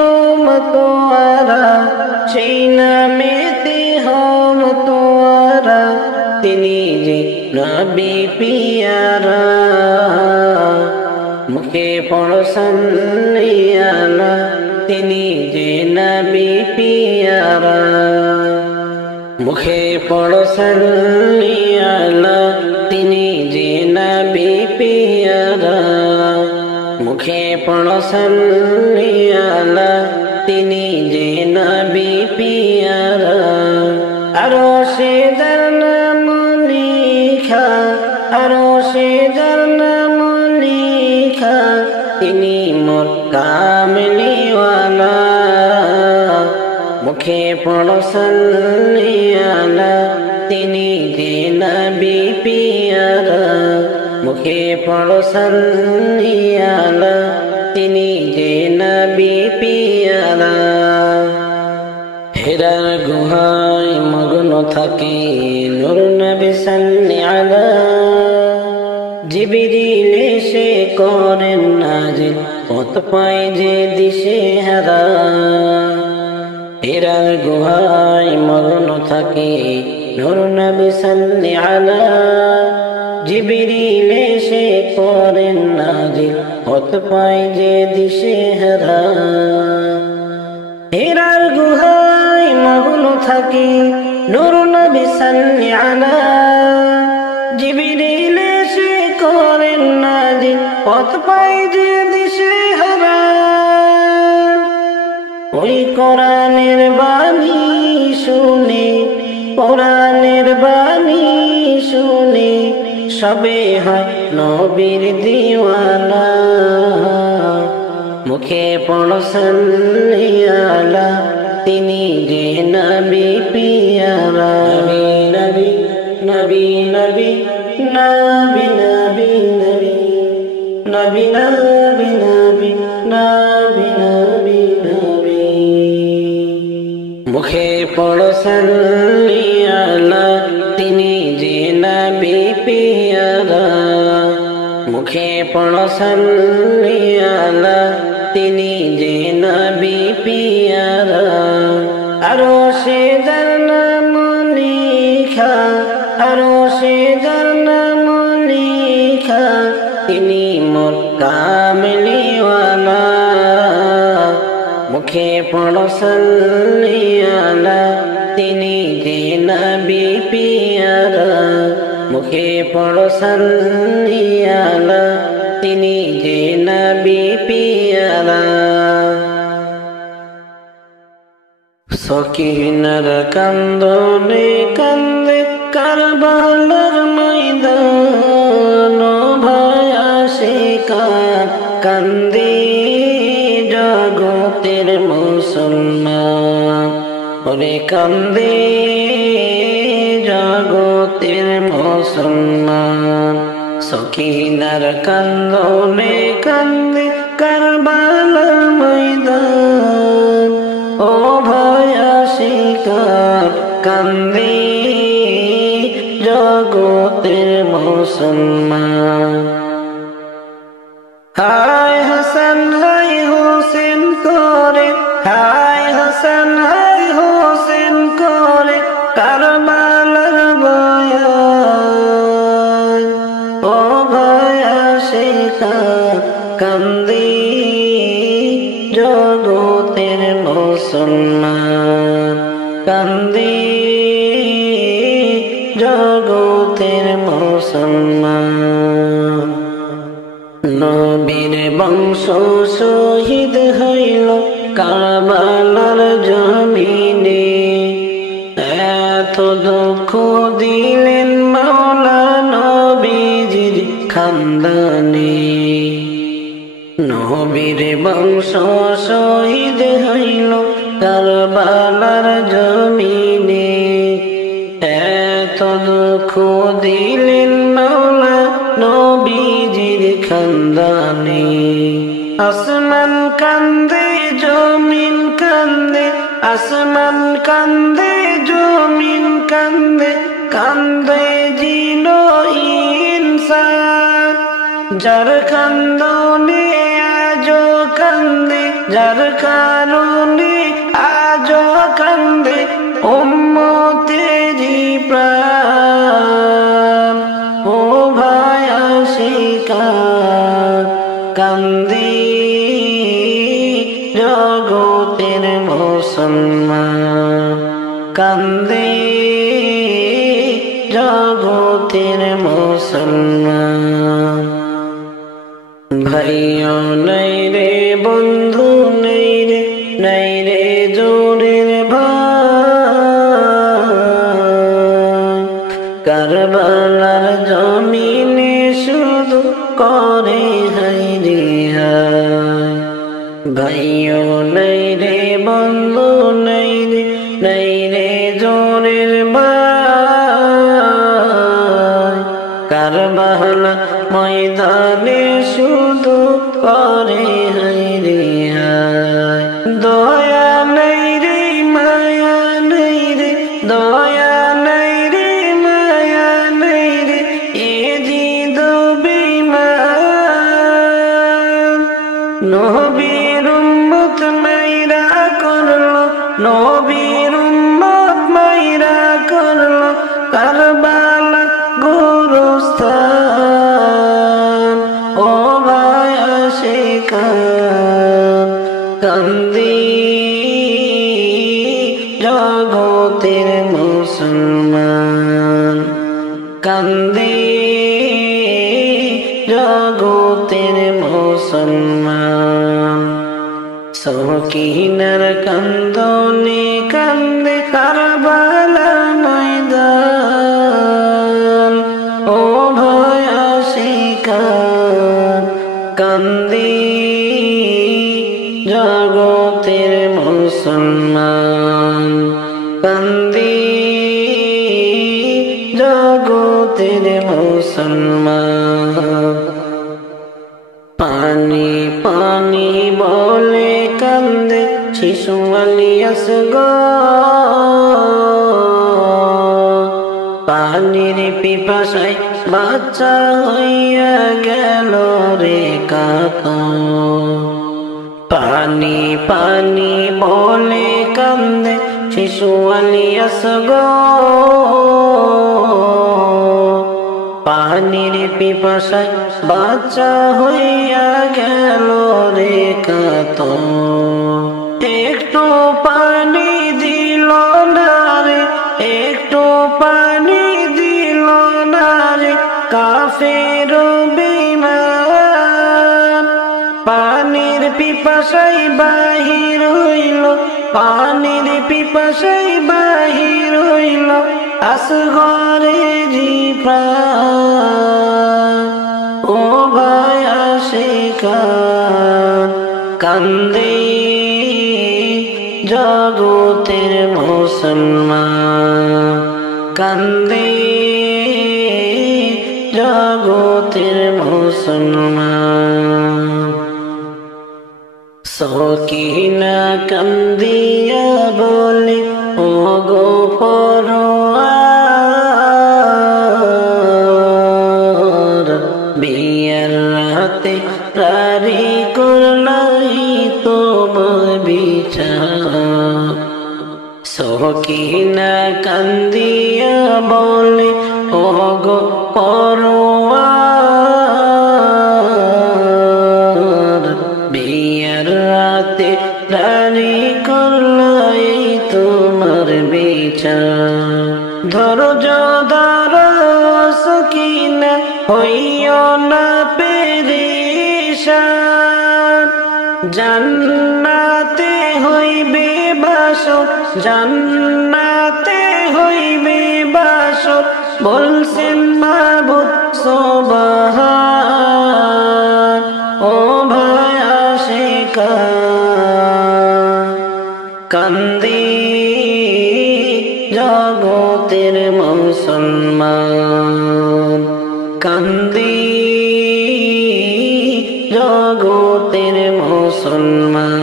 মাতোয়ারা সেই নামেতে হো মাতোয়ারা তিনি যে নবী পিয়ারা মুখে পড়ো সাল্লি আলা তিনি যে নবী পিয়ারা মুখে পড়ো সাল্লি আলা তিনি যে নবী পিয়ারা মুখে পড়ো সাল্লি আলা তিনি যে নবী পিয়ারা আরশে যার নাম লিখা আরশে যার নাম লিখা তিনি মোর কামলিওয়ালা মুখে পড়ো সাল্লি আলা তিনি যে নবী পিয়ারা মুখে পড়ো সাল্লি আলা তিনি যে নবী পিয়ারা হেরার গুহায় মগ্ন থাকে নূর নবী সাল্লি আলা জিবরিল এসে করেন নাজিল পথ পায় যে দিশে হারা হেরার গুহায় মগ্ন থাকে নূর নবী সাল্লি আলা জিবরিল এসে করেন নাজিল পথ পায় যে দিশে হারা হেরার গুহায় মগ্ন থাকে নূর নবী সাল্লি আলা জিবরিল এসে করেন নাজিল পথ পায় যে দিশে হারা ওই কোরআনের বাণী শুনে কোরআনের বাণী শুনে সবে হয় নবীর দিওয়ানা মুখে পড়ো সাল্লি আলা তিনি যে নবী পিয়ারা নবী নবী নবী নবী নবী নবী নবী নবী নবী নবী নবী নবী মুখে পড়ো সাল্লি আলা তিনি যে নবী পিয়ারা মুখে পড়ো সাল্লি আলা তিনি যে নবী পিয়ারা আরশে যার নাম লিখা আরশে যার নাম লিখা তিনি মোর কামলিওয়ালা মুখে পড়ো সাল্লি আলা তিনি যে নবী পিয়ারা মুখে পড়ো সাল্লি আলা তিনি যে নবী পিয়ারা সকিনার কান্দনে কান্দে কারবালার ময়দান ভায়া শিকার কান্দে জগতের মুসলমান ওরে কান্দে জগতের মুসলমান সকিনার কান্দনে কান্দে কারবালার ময়দান ও ভায়া শিকার কান্দে জগতের মুসলমান হায় হাসান হায় হোসেন করে হায় হাসান হায় হোসেন করে কারবালার বয়ান ও ভায়া শিকার কান্দে জগতের মুসলমান কান্দে জগতের মুসলমান নবীর বংশ শহীদ হইল কারবালার জমিনে এত দুঃখ দিলেন মাওলা নবীজির খানদানে নবীর বংশ শহীদ হইল কারবালার জমিনে এত দুঃখ দিলেন মাওলা নবীজির খানদানে আসমান কান্দে জমিন কান্দে আসমান কান্দে জমিন কান্দে কান্দে জিনো ইনসান যার কান্দনে আজো কান্দে যার কারণে আজো কান্দে উম্মতেরি প্রাণ ও ভাই আশিকার কান্দে জগতের মুসলমান কান্দে জগতের মুসলমান ভাইও নাই রে বন্ধু নাই রে নাই রে জোরের ভাই কারবালার জমিনে শুধু করে হাই রে হাই ভাইও নাই রে বন্ধু নাই রে নাই রে জোরের ভাই কারবালা ময়দানে শুধু করে হাই রে হাই দয়া নাই রে মায়া নাই রে দয়া নাই রে মায়া নাই রে এ জিদ বিমান নবীর উম্মত মাইরা করলো নবীর উম্মত মাইরা করলো কারবালা গোরস্থান ও ভাই আশিকান কান্দে জগতের মুসলমান কান্দে জগতের মুসলমান সকিনার কান্দনে কান্দে কারবালা ময়দান ও ভাই আশিকান কান্দে জগতের মুসলমান কান্দে জগতের মুসলমান পানি পানি বলে কান্দে শিশু আলিয়াস গো পানির পিপাসায় বাচ্চা হইয়া গেল রে কাকা পানি পানি বলে কান্দে শিশু আলিয়াস গো পানির পিপাসায় বাচ্চা হইয়া গেল রে কাত একটু পানি দিল না রে একটু পানি দিল না রে কাফের বেঈমান পানির পিপাসায় বাহির হইল পানির পিপাসায় বাহির হইল আসগরের প্রাণ ও ভাই আশিকান কান্দে জগতের মুসলমান কান্দে জগতের মুসলমান সকিনা কান্দিয়া বলে ও গো পরোয়ার বিয়ার রাতে রারি করলাই তোমার বিচার সকিনা কান্দিয়া বলে ও গো পরোয়ার বিয়ার রাতে রারি করল বিচার। ধৈর্য ধরো সকিনা হইও না পেরেশান, জান্নাতে হইবে বাসর, জান্নাতে হইবে বাসর, বলছেন মাবুদ সুবহান। ও ভাই আশিকান, কান্দি জগতের মুসলমান, কান্দি জগতের মুসলমান।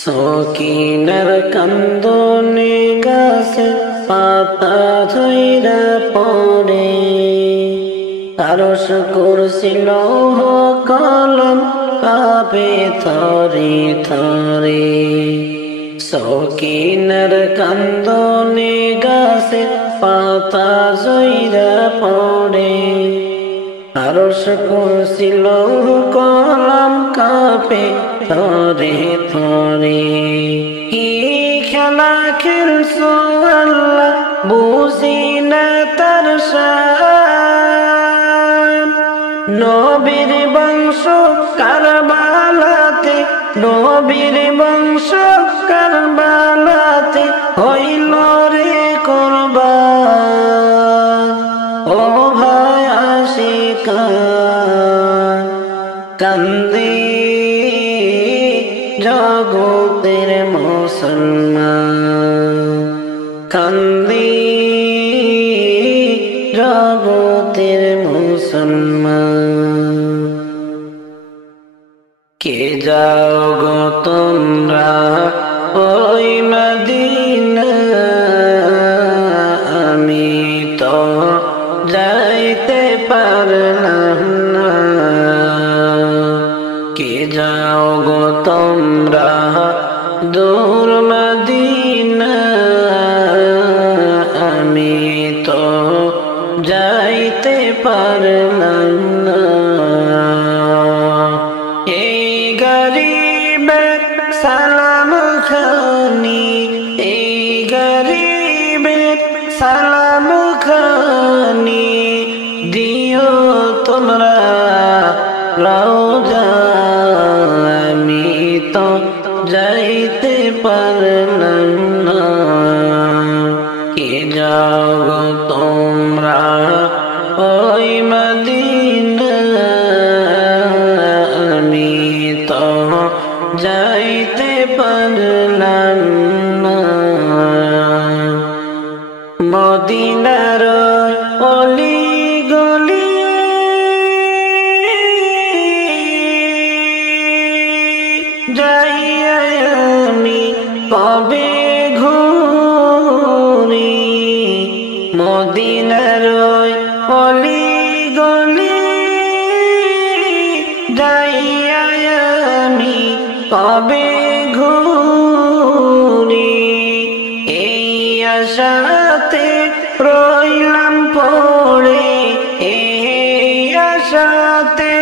সকিনার কান্দনে গাছে পাতা ঝইরা পড়ে, আরশ কুরসি লৌহ কলম কাঁপে থরে থরে। সকিনার কান্দনে গাছে পাতা ঝইরা পড়ে, আরশ কুরসি লৌহ কলম কাঁপে থরে থরে। কি খেলা খেলছো আল্লাহ বুঝি না তার শান, নবীর বংশ কারবালাতে, নবীর বংশ কারবালাতে হইল রে কুরবান। ও ভাই আশিকান, কান্দি জগতের মুসলমান, কান্দি জগতের মুসলমান। কে যাও গো তোমরা ওই মদিনা, আমি তো যাইতে পারলাম না। কে যাও গো তোমরা দূর মদিনা, আমি তো যাইতে পারলাম না। এই গরিবের সালাম খানি, এই গরিবের সালাম খানি দিও তোমরা রওজা, আমি তো যাইতে পারলাম না। কে যাও গো তোমরা ওই মদিনা, আমি তো যাইতে পারলাম না। মদিনার অলি গলি যাইয়া আমি কবে ঘুরি, মদিনার অলি গলি যাইয়া আমি কবে ঘুরি। এই আশাতে রইলাম পড়ে, এই আশাতে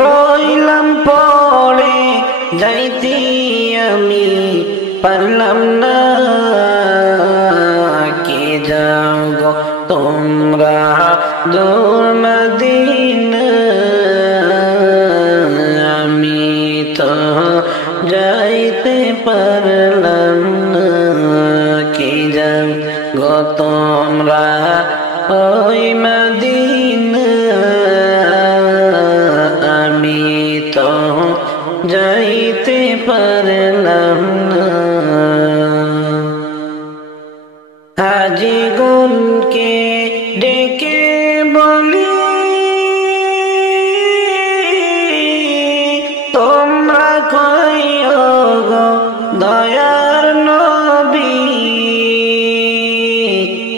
রইলাম পড়ে, যাইতে আমি পারলাম না। কে যাও গো তোমরা দূর মদিনা, আমি তো যাইতে পারলাম না। কে যাও গো তোমরা ওই মদিনা, আমি তো যাইতে পারলাম না। হাজিগণকে ডেকে বলি তোমরা কইও গো দয়ার নবী,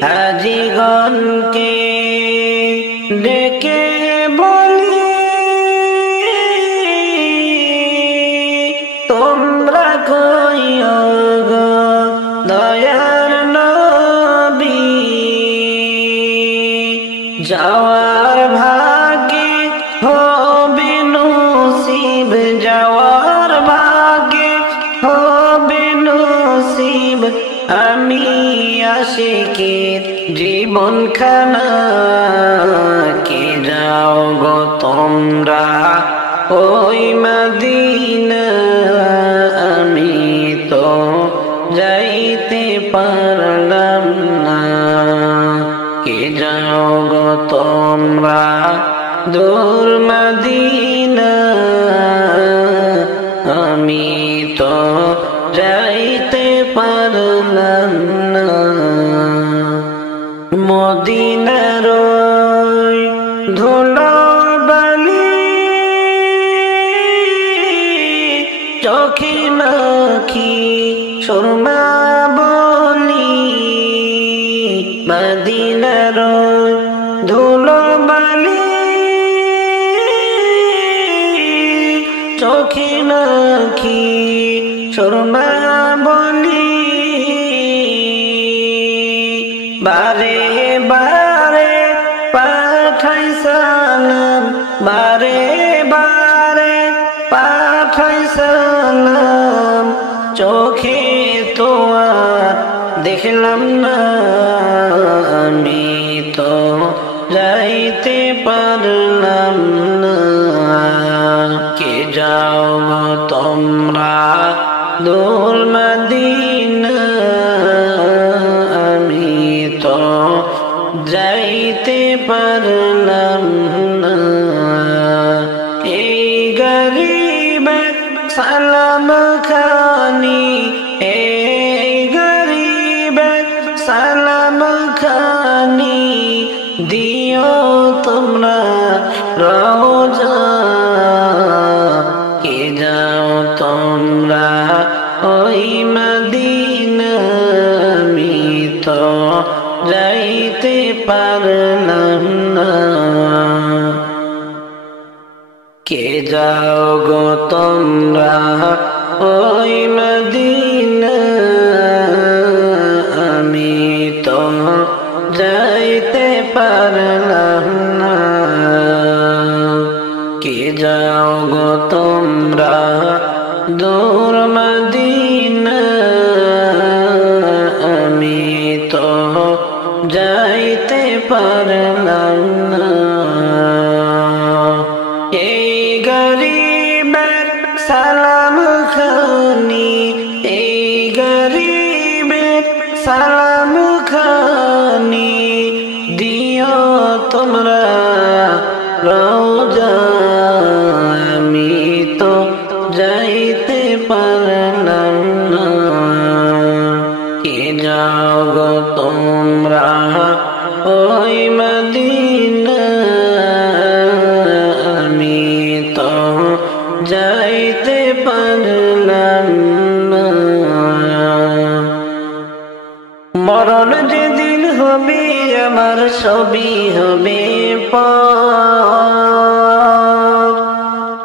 হাজিগণকে ডেকে বলি তোমরা কইও গো দয়ার নবী। যাওয়ার ভাগ্যে হবে নসিব, যাওয়ার ভাগ্যে হবে নসিব, আমি আশিকের জীবন খানা কে যাও গো তোমরা ওই মদিনা আমি তো যাইতে পারলাম না কে যাও গো তোমরা দূর মদিনা আমি তো যাইতে পারলাম না মদিনার ধুলো বালি চোখে মাখি সুরমা বলি মদিনার ধুলো বালি চোখে মাখি সুরমা বলি বারে বারে পাঠাই সালাম বারে বারে পাঠাই সালাম চোখে তো আর দেখলাম না আমি তো যাইতে পারলাম না কে যাও তোমরা দূর মদিনা আমি তো যাইতে পারলাম না এই গরিব সালাম খানি এই গরিব সালাম খানি দিও তোমরা রওজা কে যাও তোমরা ওই মদিনা আমি তো যাইতে পারলাম না কে যাও গো তোমরা ওই মদিনা আমি তো যাইতে পারলাম না কে যাও গো তোমরা দূর মদিনা আমি তো যাইতে পারলাম না এই গরিবের সালাম খানি এই গরিবের সালাম খানি দিও তোমরা রওজা আমি তো যাইতে পারলাম না কে যাও গো তোমরা ওই মদিনা আমি তো যাইতে পারলাম না মরণ যেদিন হবে আমার সবই হবে পর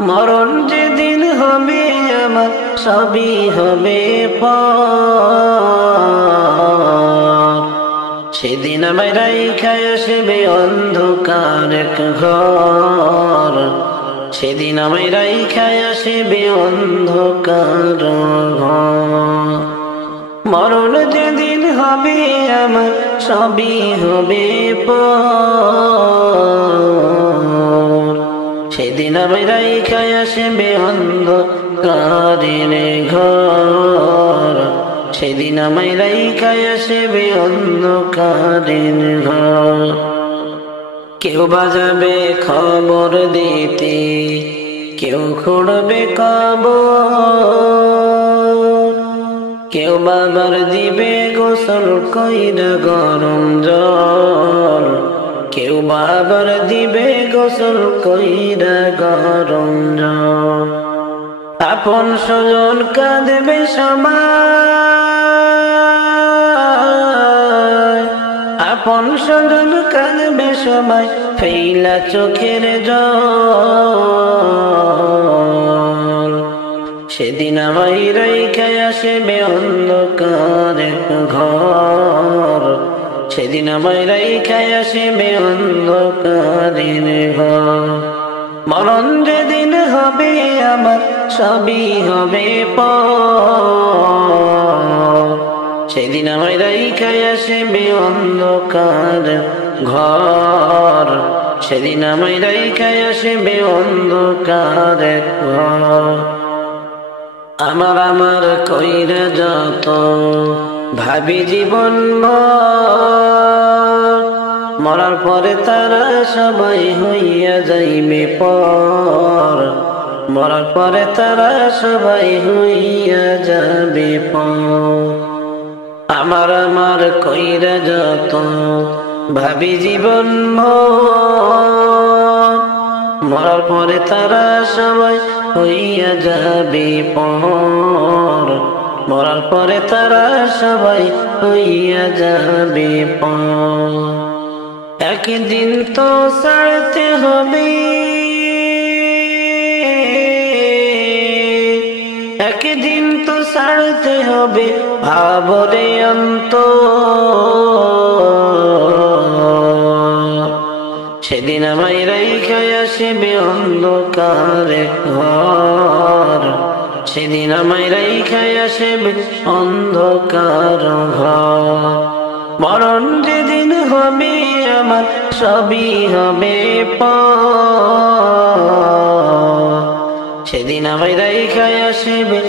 মরণ যেদিন হবে আমার সবই হবে পর সেদিন আমায় রাইখায় আসবে অন্ধকার এক ঘর সেদিন আমায় রাইখায় আসবে অন্ধকার ঘর মরণ যেদিন হবে আমার সবই হবে পর সেদিন আমায় রাইখায় আসবে অন্ধকারের ঘর সেদিন আমায় রাইখায় আসবে অন্ধকারের ঘর কেউ বাজাবে খবর দিতে কেউ খুঁড়বে কবর কেউ বাবার দিবে গোসল কইরা গরম জল কেউ বাবার দিবে গোসল কইরা গরম জল আপন স্বজন কাঁদবে সবাই আপন স্বজন কাঁদবে সবাই ফেইলা চোখের জল সেদিন আমায় রাইখায় আসবে অন্ধকার এক ঘর সেদিন আমায় রাইখায় আসবে অন্ধকারের ঘর মরণ যেদিন হবে আমার সবই হবে পর সেদিন আমায় রাইখায় আসবে অন্ধকার ঘর, সেদিন আমায় রাইখায় আসবে অন্ধকার ঘর। আমার কইরা যত ভাবি জীবন মরার পরে তারা সবাই হইয়া যাইবে পর, মরার পরে তারা সবাই হইয়া যাবে পর। আমার কইরা যত ভাবি জীবন মরার পরে তারা সবাই হইয়া যাবে পর, মরার পরে তারা সবাই হইয়া যাবে পর। একদিন তো ছাড়তে হবে, একদিন তো ছাড়তে হবে ভাবরে অন্ত, সেদিন আমায় রাইখায় আসবে অন্ধকার ঘর, সেদিন আমায় রাইখায় আসবে অন্ধকার ঘর। মরণ যেদিন হবে আমার সবই হবে পর, সেদিন আমায় রাইখায় আসবে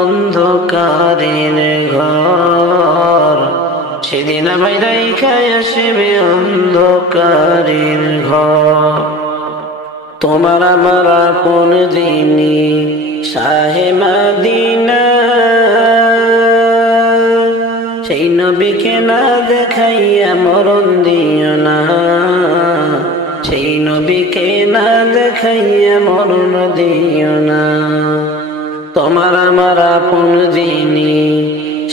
অন্ধকারের ঘর, সেদিন আমায় রাইখায় আসবে অন্ধকারের ঘর। তোমার আমার কোন দিনই শাহে মদিনা, সেই নবীকে না দেখাইয়া মরণ দিও না, সেই নবীকে না দেখাইয়া মরণ দিও না। তোমার আমার আপন যিনি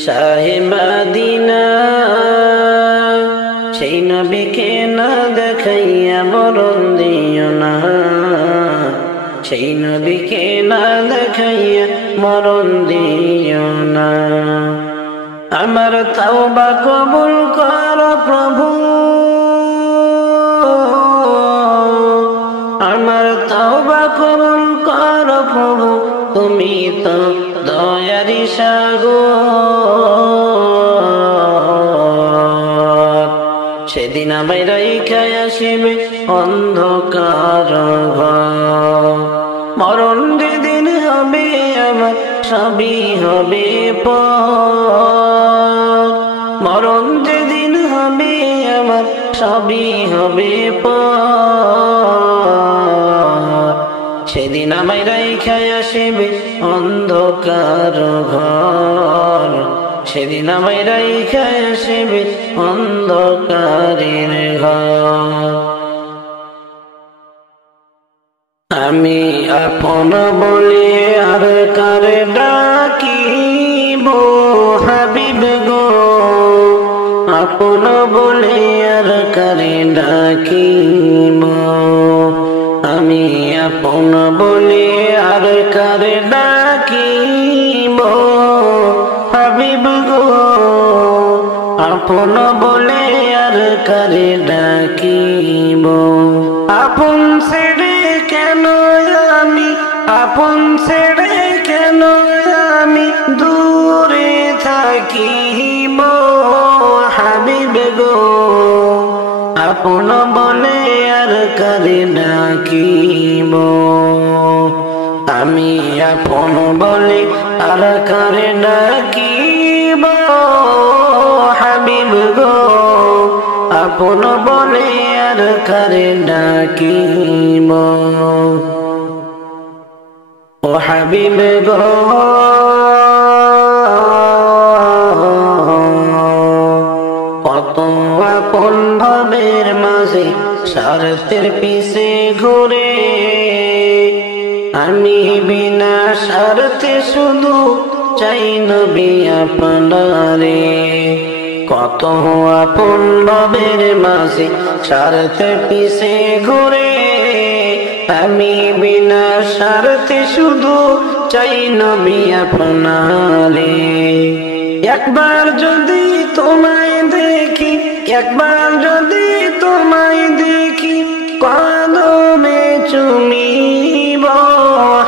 শাহে মদিনা, সেই নবীকে না দেখাইয়া মরণ দিও না, সেই নবীকে না দেখাইয়া মরণ দিও না। আমার তওবা কবুল করো প্রভু, আমার তওবা কবুল করো প্রভু, তুমি তো দয়ারি সাগর। সেদিন আমায় রাইখায় আসবে অন্ধকার ঘর, মরণ যেদিন হবে আমার সবই হবে পর, মরণ যেদিন হবে আমার সবই হবে পর। সেদিন আমায় রাইখায় আসবে অন্ধকার ঘর, সেদিন আমায় রাইখায় আসবে অন্ধকারের ঘর। আমি আপন বলে আর কারে ডাকিব হাবিব গো, আপন বলে আর কারে ডাকিব, আমি আপন বলে আর কারে ডাকিব হাবিব গো, আপন বলে আর কারে ডাকিব। আপন ছেড়ে কেন আমি, আপন ছেড়ে কেন আমি দূরে থাকিব হাবিব গো, আপন বলে আর কারে ডাকিব, আমি আপন বলে আর কারে ডাকিব হাবিব গো, আপন বলে আর কারে ডাকিব ও হাবিব গো। কত আপন ভাবের মাঝে স্বার্থের পিছে ঘুরে, আমি বিনা স্বার্থে শুধু চাই নবী আপনারে। কত আপন ভাবের মাঝে স্বার্থের পিছে ঘুরে, আমি বিনা স্বার্থে শুধু চাই নবী আপনারে। একবার যদি তোমায় দেখি, একবার যদি তোমায় দেখি, কদমে চুমিব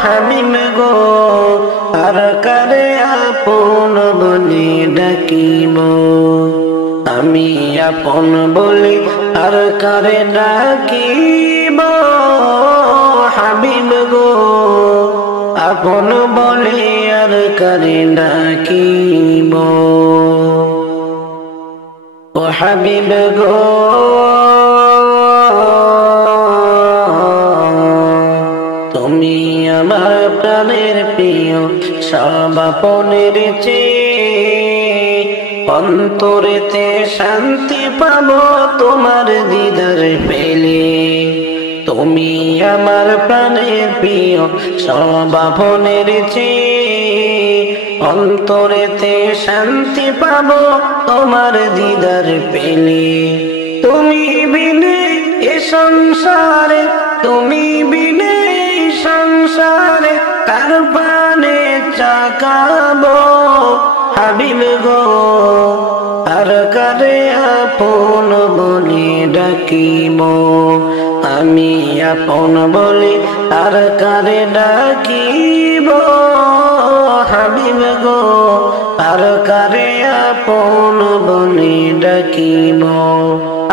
হাবিব গো, আর কারে আপন বলে ডাকিব আমি আপন বলে আর কারে ডাকিব হাবিব গো আপন বলে আর কারে ডাকিব ও হাবিব গো তুমি আমার প্রাণের প্রিয় সব আপনের চেয়ে অন্তরেতে শান্তি পাবো তোমার দিদার পেলে তুমি আমার প্রাণের প্রিয় সব আপনের চেয়ে অন্তরেতে শান্তি পাবো তোমার দিদার পেলে তুমি বিনে এ সংসারে তুমি বিনে সংসারে কার পানে চাকাবো হাবিব গো আর কারে আপন বলে ডাকিব আমি আপন বলে আর কারে ডাকিব হাবিব গো আর কারে আপন বলে ডাকিব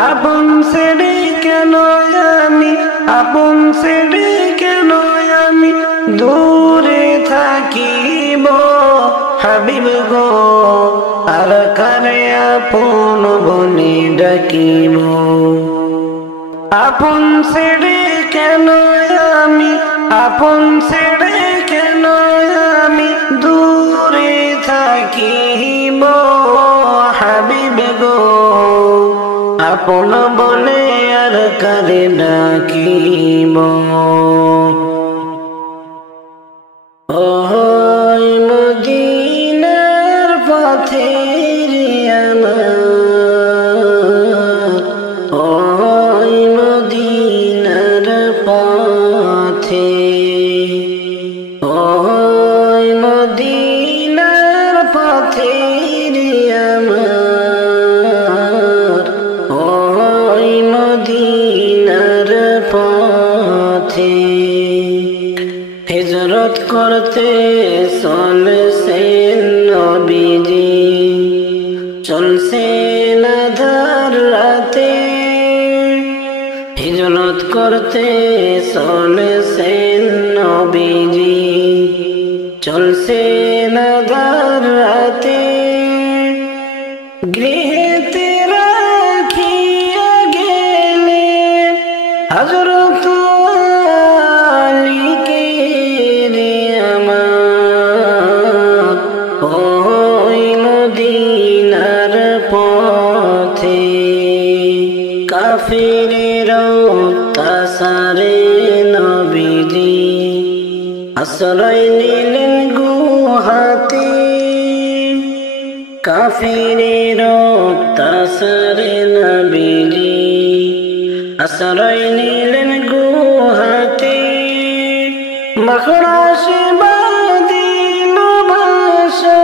আপন ছেড়ে কেন আমি আপন ছেড়ে কেন আমি দূরে থাকিব হাবিব গো আর কারে আপন বলে ডাকিব আপন ছেড়ে কেন আমি আপন ছেড়ে কেন আমি দূরে থাকিব হাবিব গো আপন বলে আর কারে ডাকিব ওই মদিনার পথের আমার ওই মদিনার পথে ওই মদিনার পথের আমার ওই মদিনার পথে হিজরত করতে চলছেন নবীজি চলছেন আঁধার রাতে হিজরত করতে চলছেন নবীজি চলছেন আঁধার রাতে গৃহেতে রাখিয়া গেলে হযরত আলীকে রে আমার ওই মদিনার পথে কাফিরের অত্যাচারে নবীজি আশ্রয় নিলেন গুহাতে কাফিরের অত্যাচারে নবীজি আশ্রয় নিলেন গুহাতে মখড়াসে বাঁধিল ভাষা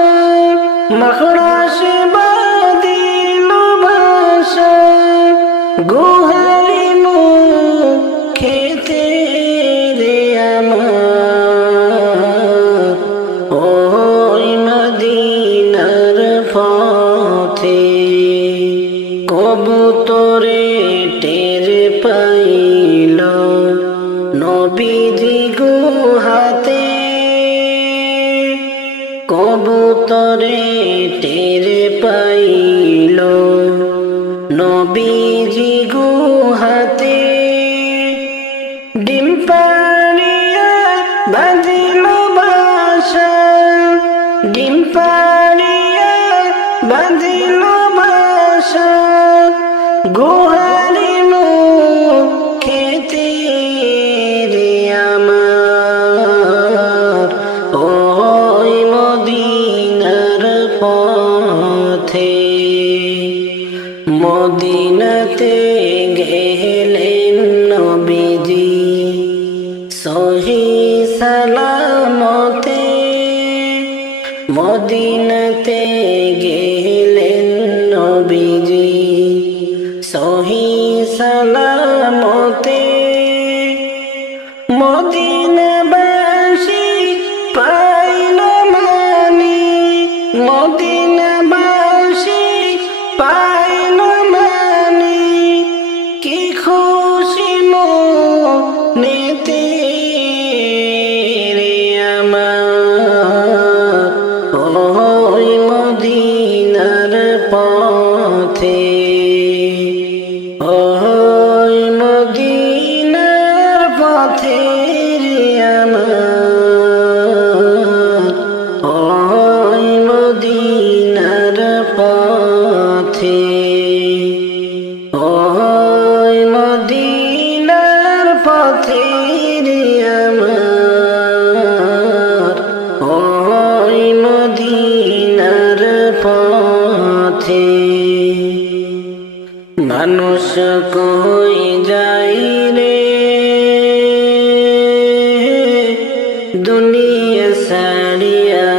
মখড়াসে বাঁধিল ভাষা গুহারি মুখেতে রে আমার ওই মদিনার পথে কবুতরে টের পাইল নবীজি গুহাতে কবুতরে টের পাইল নবীজি গুহাতে ডিম পাড়িয়া বাঁধিল বাসা ডিম পাড়িয়া বাঁধিল বাসা গুহারি মুখেতে রে আমার ওই মদিনার পথে মদিনাতে গেলেন নবীজি সহি সালামতে মদিনাতে গেলেন নবীজি সহি সালামতে মদিনাবাসী পাইল মানি মদিনাবাসী পাইল মানে কি খুশি মনেতে রে আমার ওই মদিনার পথে ওই মদিনার পথে রে আমার ওই মদিনার পথে ওই মদিনার পথে রে আমার ওই মদিনার পথে মানুষ কই যাই রে দুনিয়া ছাড়িয়া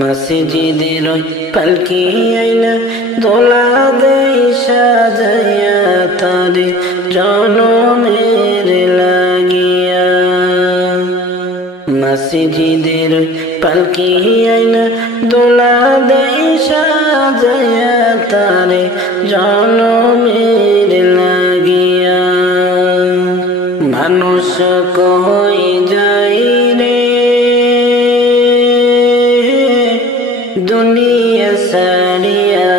মসজিদের পালকি আইনা দোলা দেই সাজাইয়া তারে জনমের লাগিয়া মসজিদের পালকি আইনা দোলা দেই সাজাইয়া তারে জনমের লাগিয়া মানুষ কই যাই রে দুনিয়া ছাড়িয়া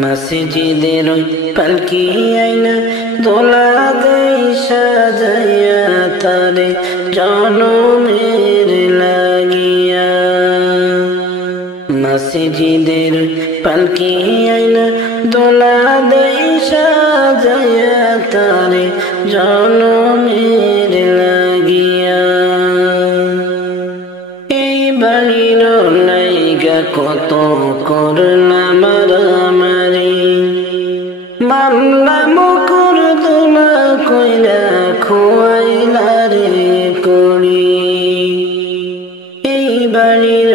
মসজিদের পালকি আইনা দোলা দেই সাজাইয়া তারে জনমের লাগিয়া মসজিদের পালকি আইনা দোলা দেই সাজাইয়া তারে জনমের লাগিয়া এই বাড়ির লাইগা কত করলাম মারামারি মামলা মোকদ্দমা কইরা খোয়াইলা রে করি এই বাড়ির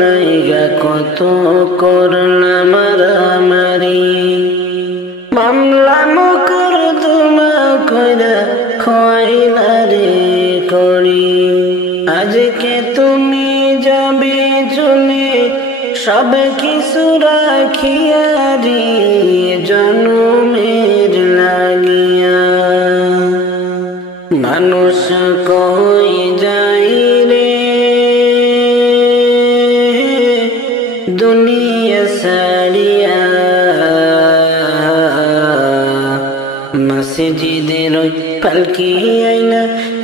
লাইগা কত করলাম মারামারি মামলা মোকদ্দমা কইরা খোয়াইলা রে করি আজকে তুমি যাবে চলে সব কিছু রাখিয়া রে জনমের লাগিয়া মানুষ কই যাই রে দুনিয়া ছাড়িয়া মসজিদের পালকি আইনা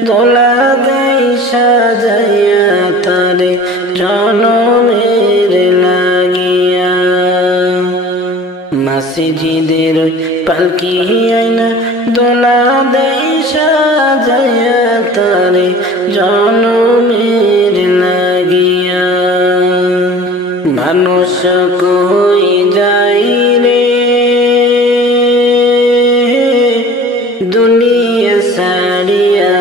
দোলা দেই সাজাইয়া তারে জনমের লাগিয়া মসজিদের পালকি আইনা দোলা দেই সাজাইয়া তারে জনমের লাগিয়া মানুষ কই যাই রে দুনিয়া ছাড়িয়া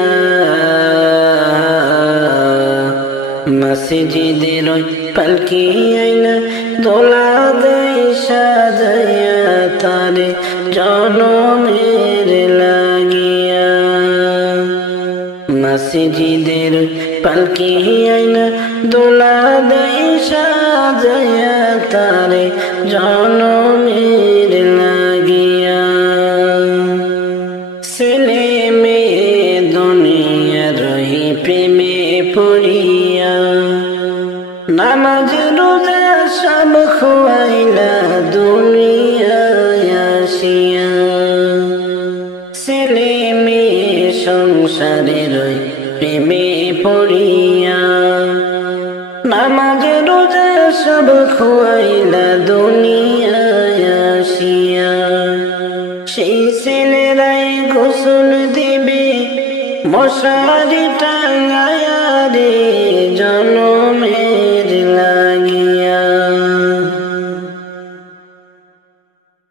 মসজিদের পালকি আইনা দোলা দেই সাজাইয়া তারে জনমের লাগিয়া মসজিদের পালকি আইনা দোলা দেই সাজাইয়া তারে জনমের লাগিয়া ছেলে মেয়ে দুনিয়া রহি প্রেমে পড়িয়া নামাজ রোজা সব খোয়াইলা দুনিয়ায় আসিয়া ছেলে মেয়ে সংসারের প্রেমে পড়িয়া নামাজ রোজা সব খোয়াইলা দুনিয়ায় আসিয়া সেই ছেলেরাই গোসল দিবে মশারি টাঙ্গায়া রে জনমে